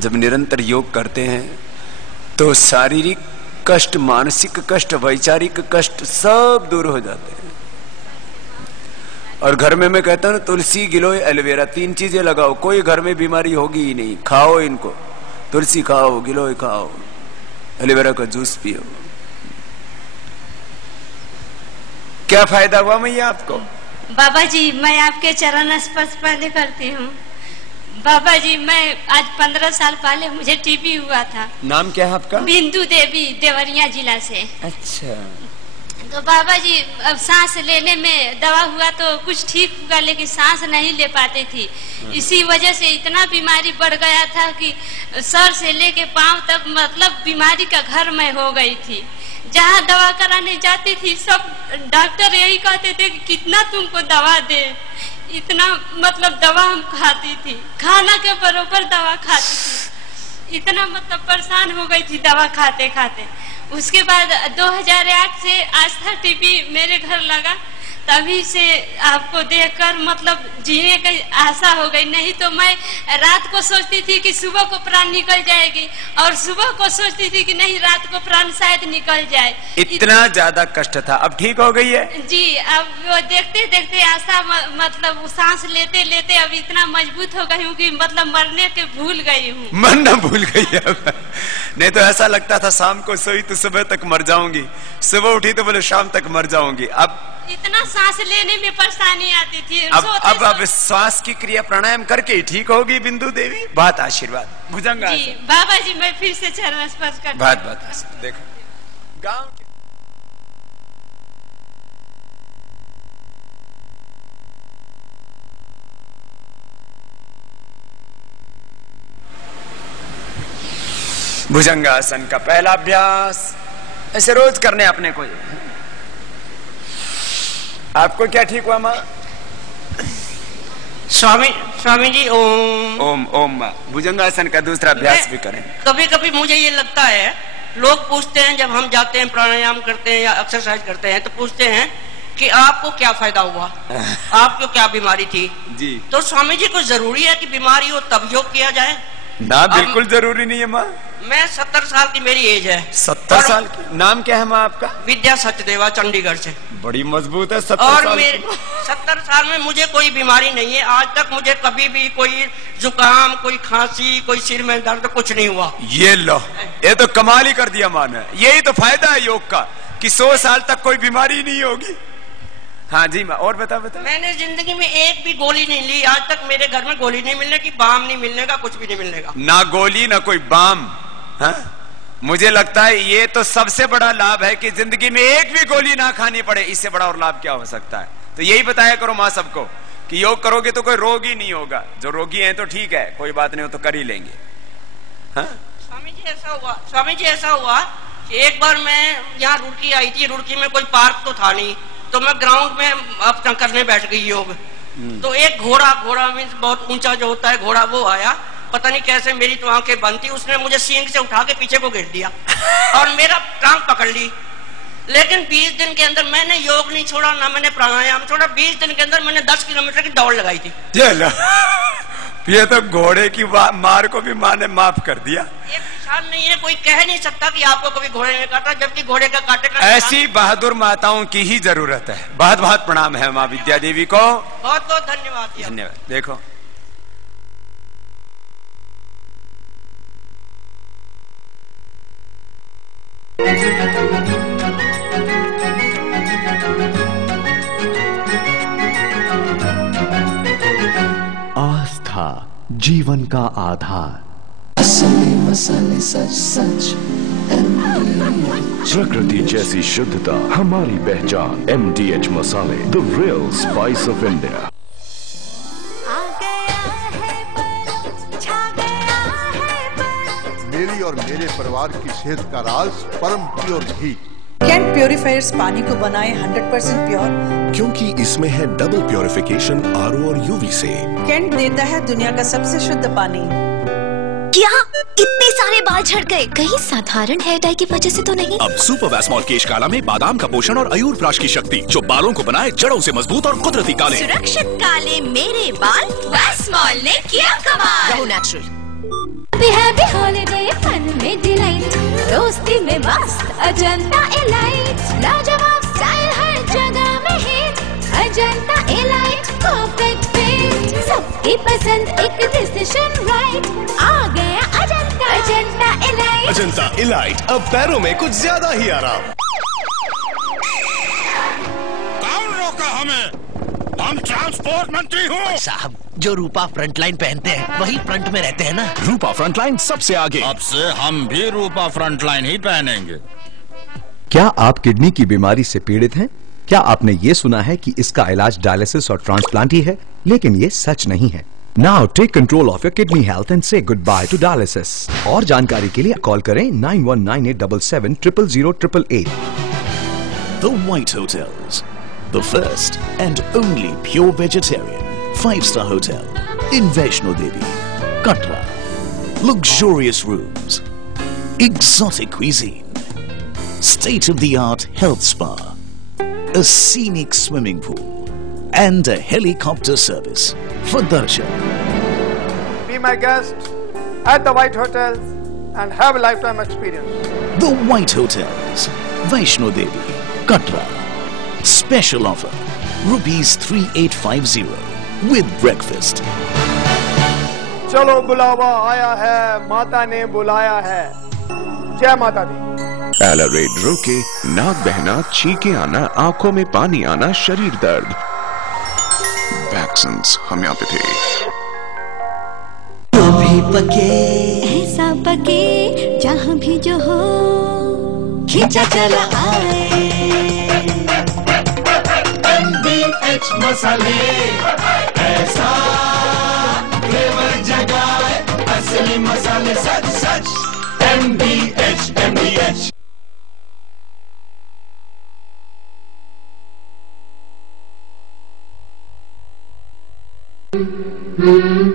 जब निरंतर योग करते हैं तो शारीरिक कष्ट, मानसिक कष्ट, वैचारिक कष्ट सब दूर हो जाते हैं। और घर में मैं कहता हूं तुलसी, गिलोय, एलोवेरा 3 चीजें लगाओ, कोई घर में बीमारी होगी ही नहीं। खाओ इनको, तुलसी खाओ, गिलोय खाओ, एलोवेरा का जूस पियो। क्या फायदा हुआ मैया आपको? बाबा जी मैं आपके चरण स्पर्श पहले करती हूँ। बाबा जी मैं आज 15 साल पहले मुझे टीबी हुआ था। नाम क्या है आपका? बिंदु देवी, देवरिया जिला से। अच्छा। तो बाबा जी अब सांस लेने में दवा हुआ तो कुछ ठीक हुआ, लेकिन सांस नहीं ले पाती थी। इसी वजह से इतना बीमारी बढ़ गया था कि सर से लेके पांव तक मतलब बीमारी का घर में हो गई थी। जहाँ दवा कराने जाती थी सब डॉक्टर यही कहते थे कि कितना तुमको दवा दे, इतना मतलब दवा हम खाती थी, खाना के बरोबर दवा खाती थी, इतना मतलब परेशान हो गई थी दवा खाते खाते। उसके बाद 2008 से आस्था टीबी मेरे घर लगा, तभी से आपको देखकर मतलब जीने की आशा हो गई। नहीं तो मैं रात को सोचती थी कि सुबह को प्राण निकल जाएगी और सुबह को सोचती थी कि नहीं रात को प्राण शायद निकल जाए। इतना ज्यादा कष्ट था, अब ठीक हो गई है जी। अब वो देखते देखते आशा मतलब सांस लेते लेते अब इतना मजबूत हो गई हूँ कि मतलब मरने के भूल गई हूँ। मरना भूल गई है। नहीं तो ऐसा लगता था शाम को सोई तो सुबह तक मर जाऊंगी, सुबह उठी तो बोले शाम तक मर जाऊंगी। अब इतना सांस लेने में परेशानी आती थी। अब श्वास की क्रिया प्राणायाम करके ही ठीक होगी बिंदु देवी। बहुत आशीर्वाद। भुजंग जी बाबा जी मैं फिर से चरण स्पर्श करती हूं। बहुत देखो गांव के भुजंगासन का पहला अभ्यास ऐसे रोज करने अपने को। आपको क्या ठीक हुआ माँ? स्वामी जी ओम ओम ओम माँ। भुजंगासन का दूसरा अभ्यास भी करें। कभी कभी मुझे ये लगता है, लोग पूछते हैं जब हम जाते हैं प्राणायाम करते हैं या एक्सरसाइज करते हैं तो पूछते हैं कि आपको क्या फायदा हुआ, आपको क्या बीमारी थी जी। तो स्वामी जी को जरूरी है कि बीमारी हो तब योग किया जाए? ना, बिल्कुल जरूरी नहीं है माँ। मैं 70 साल की मेरी एज है। 70 साल की? नाम क्या है माँ आपका? विद्या सचदेवा, चंडीगढ़ से। बड़ी मजबूत है 70 और साल मेरे 70 साल में मुझे कोई बीमारी नहीं है। आज तक मुझे कभी भी कोई जुकाम, कोई खांसी, कोई सिर में दर्द कुछ नहीं हुआ। ये लो, ये तो कमाल ही कर दिया माँ ने। यही तो फायदा है योग का कि 100 साल तक कोई बीमारी नहीं होगी। हाँ जी माँ, और बता। मैंने जिंदगी में एक भी गोली नहीं ली आज तक। मेरे घर में गोली नहीं मिलने की, बाम नहीं मिलने का, कुछ भी नहीं मिलने का। ना गोली ना कोई बाम। हाँ? मुझे लगता है ये तो सबसे बड़ा लाभ है कि जिंदगी में एक भी गोली ना खानी पड़े। इससे बड़ा और लाभ क्या हो सकता है? तो यही बताया करो माँ सबको कि योग करोगे तो कोई रोग ही नहीं होगा। जो रोगी हैं तो ठीक है, कोई बात नहीं हो तो कर ही लेंगे। हाँ? स्वामी जी ऐसा हुआ कि एक बार मैं यहाँ रुड़की आई थी। रुड़की में कोई पार्क तो था नहीं, तो मैं ग्राउंड में अपना करने बैठ गई योग। तो एक घोड़ा मीन्स बहुत ऊंचा जो होता है घोड़ा, वो आया। पता नहीं कैसे मेरी तो आंखें बंद थी, उसने मुझे सींग से उठा के पीछे को घेर दिया और मेरा टांग पकड़ ली। लेकिन 20 दिन के अंदर मैंने योग नहीं छोड़ा, ना मैंने प्राणायाम छोड़ा। 20 दिन के अंदर मैंने 10 किलोमीटर की दौड़ लगाई थी। ये तो घोड़े की मार को भी माँ ने माफ कर दिया। ये निशान नहीं है, कोई कह नहीं सकता कि आपको कभी घोड़े ने काटा, जबकि घोड़े का काटे का ऐसी बहादुर माताओं की ही जरूरत है। बहुत बहुत प्रणाम है माँ विद्या देवी को। बहुत बहुत धन्यवाद। धन्यवाद। देखो आस्था जीवन का आधार। असली मसाले सच सच प्रकृति जैसी शुद्धता हमारी पहचान। MDH मसाले, the real spice of India. मेरी और मेरे परिवार की सेहत का राज परम प्योर घी। कैंट प्योरीफायर्स पानी को बनाए 100% प्योर, क्योंकि इसमें है डबल प्योरिफिकेशन RO और UV से। कैंट देता है दुनिया का सबसे शुद्ध पानी। क्या इतने सारे बाल झड़ गए? कहीं साधारण हेयर डाई की वजह से तो नहीं? अब सुपर वैस्मॉल केश काला में बादाम का पोषण और अयूर प्राश की शक्ति, जो बालों को बनाए जड़ों से मजबूत और कुदरती काले। सुरक्षित काले मेरे बाल, वैस्मॉल ने किया कमाल। रहो नेचुरल। हैप्पी हॉलिडे फन में डिलाइट, दोस्ती में मस्त अजंता एलाइट, लाजवाब स्टाइल हर जगह में hit, Ajanta elite perfect fit, सबकी पसंद एक डिसीजन राइट, आ गया अजंता एलाइट। अजंता एलाइट, अब पैरों में कुछ ज्यादा ही आराम। कौन रोका हमें? हम ट्रांसपोर्ट मंत्री हूँ। साहब, जो रूपा फ्रंटलाइन पहनते हैं वही फ्रंट में रहते हैं ना। रूपा फ्रंटलाइन सबसे आगे। अब से हम भी रूपा फ्रंटलाइन ही पहनेंगे। क्या आप किडनी की बीमारी से पीड़ित हैं? क्या आपने ये सुना है कि इसका इलाज डायलिसिस और ट्रांसप्लांट ही है? लेकिन ये सच नहीं है। Now take control of your kidney health and say goodbye to dialysis. और जानकारी के लिए कॉल करें 919877000888। The White Hotels, the first and only pure vegetarian 5-star hotel in Vaishno Devi, Katra. Luxurious rooms, exotic cuisine, state-of-the-art health spa, a scenic swimming pool, and a helicopter service for darshan. Be my guest at the White Hotels and have a lifetime experience. The White Hotels, Vaishno Devi, Katra. Special offer, ₹3850 with breakfast. चलो बुलावा आया है, माता ने बुलाया है। जय माता दी। एलरेड रोके, नाक बहना, छींके आना, आंखों में पानी आना, शरीर दर्द। Vaccines homeopathy. तो भी पके ऐसा पके जहाँ भी जो हो, खींचा चला आए। MDH मसाले, ऐसा फ्लेवर जगाए, असली मसाले सच सच। MDH Mm-hmm.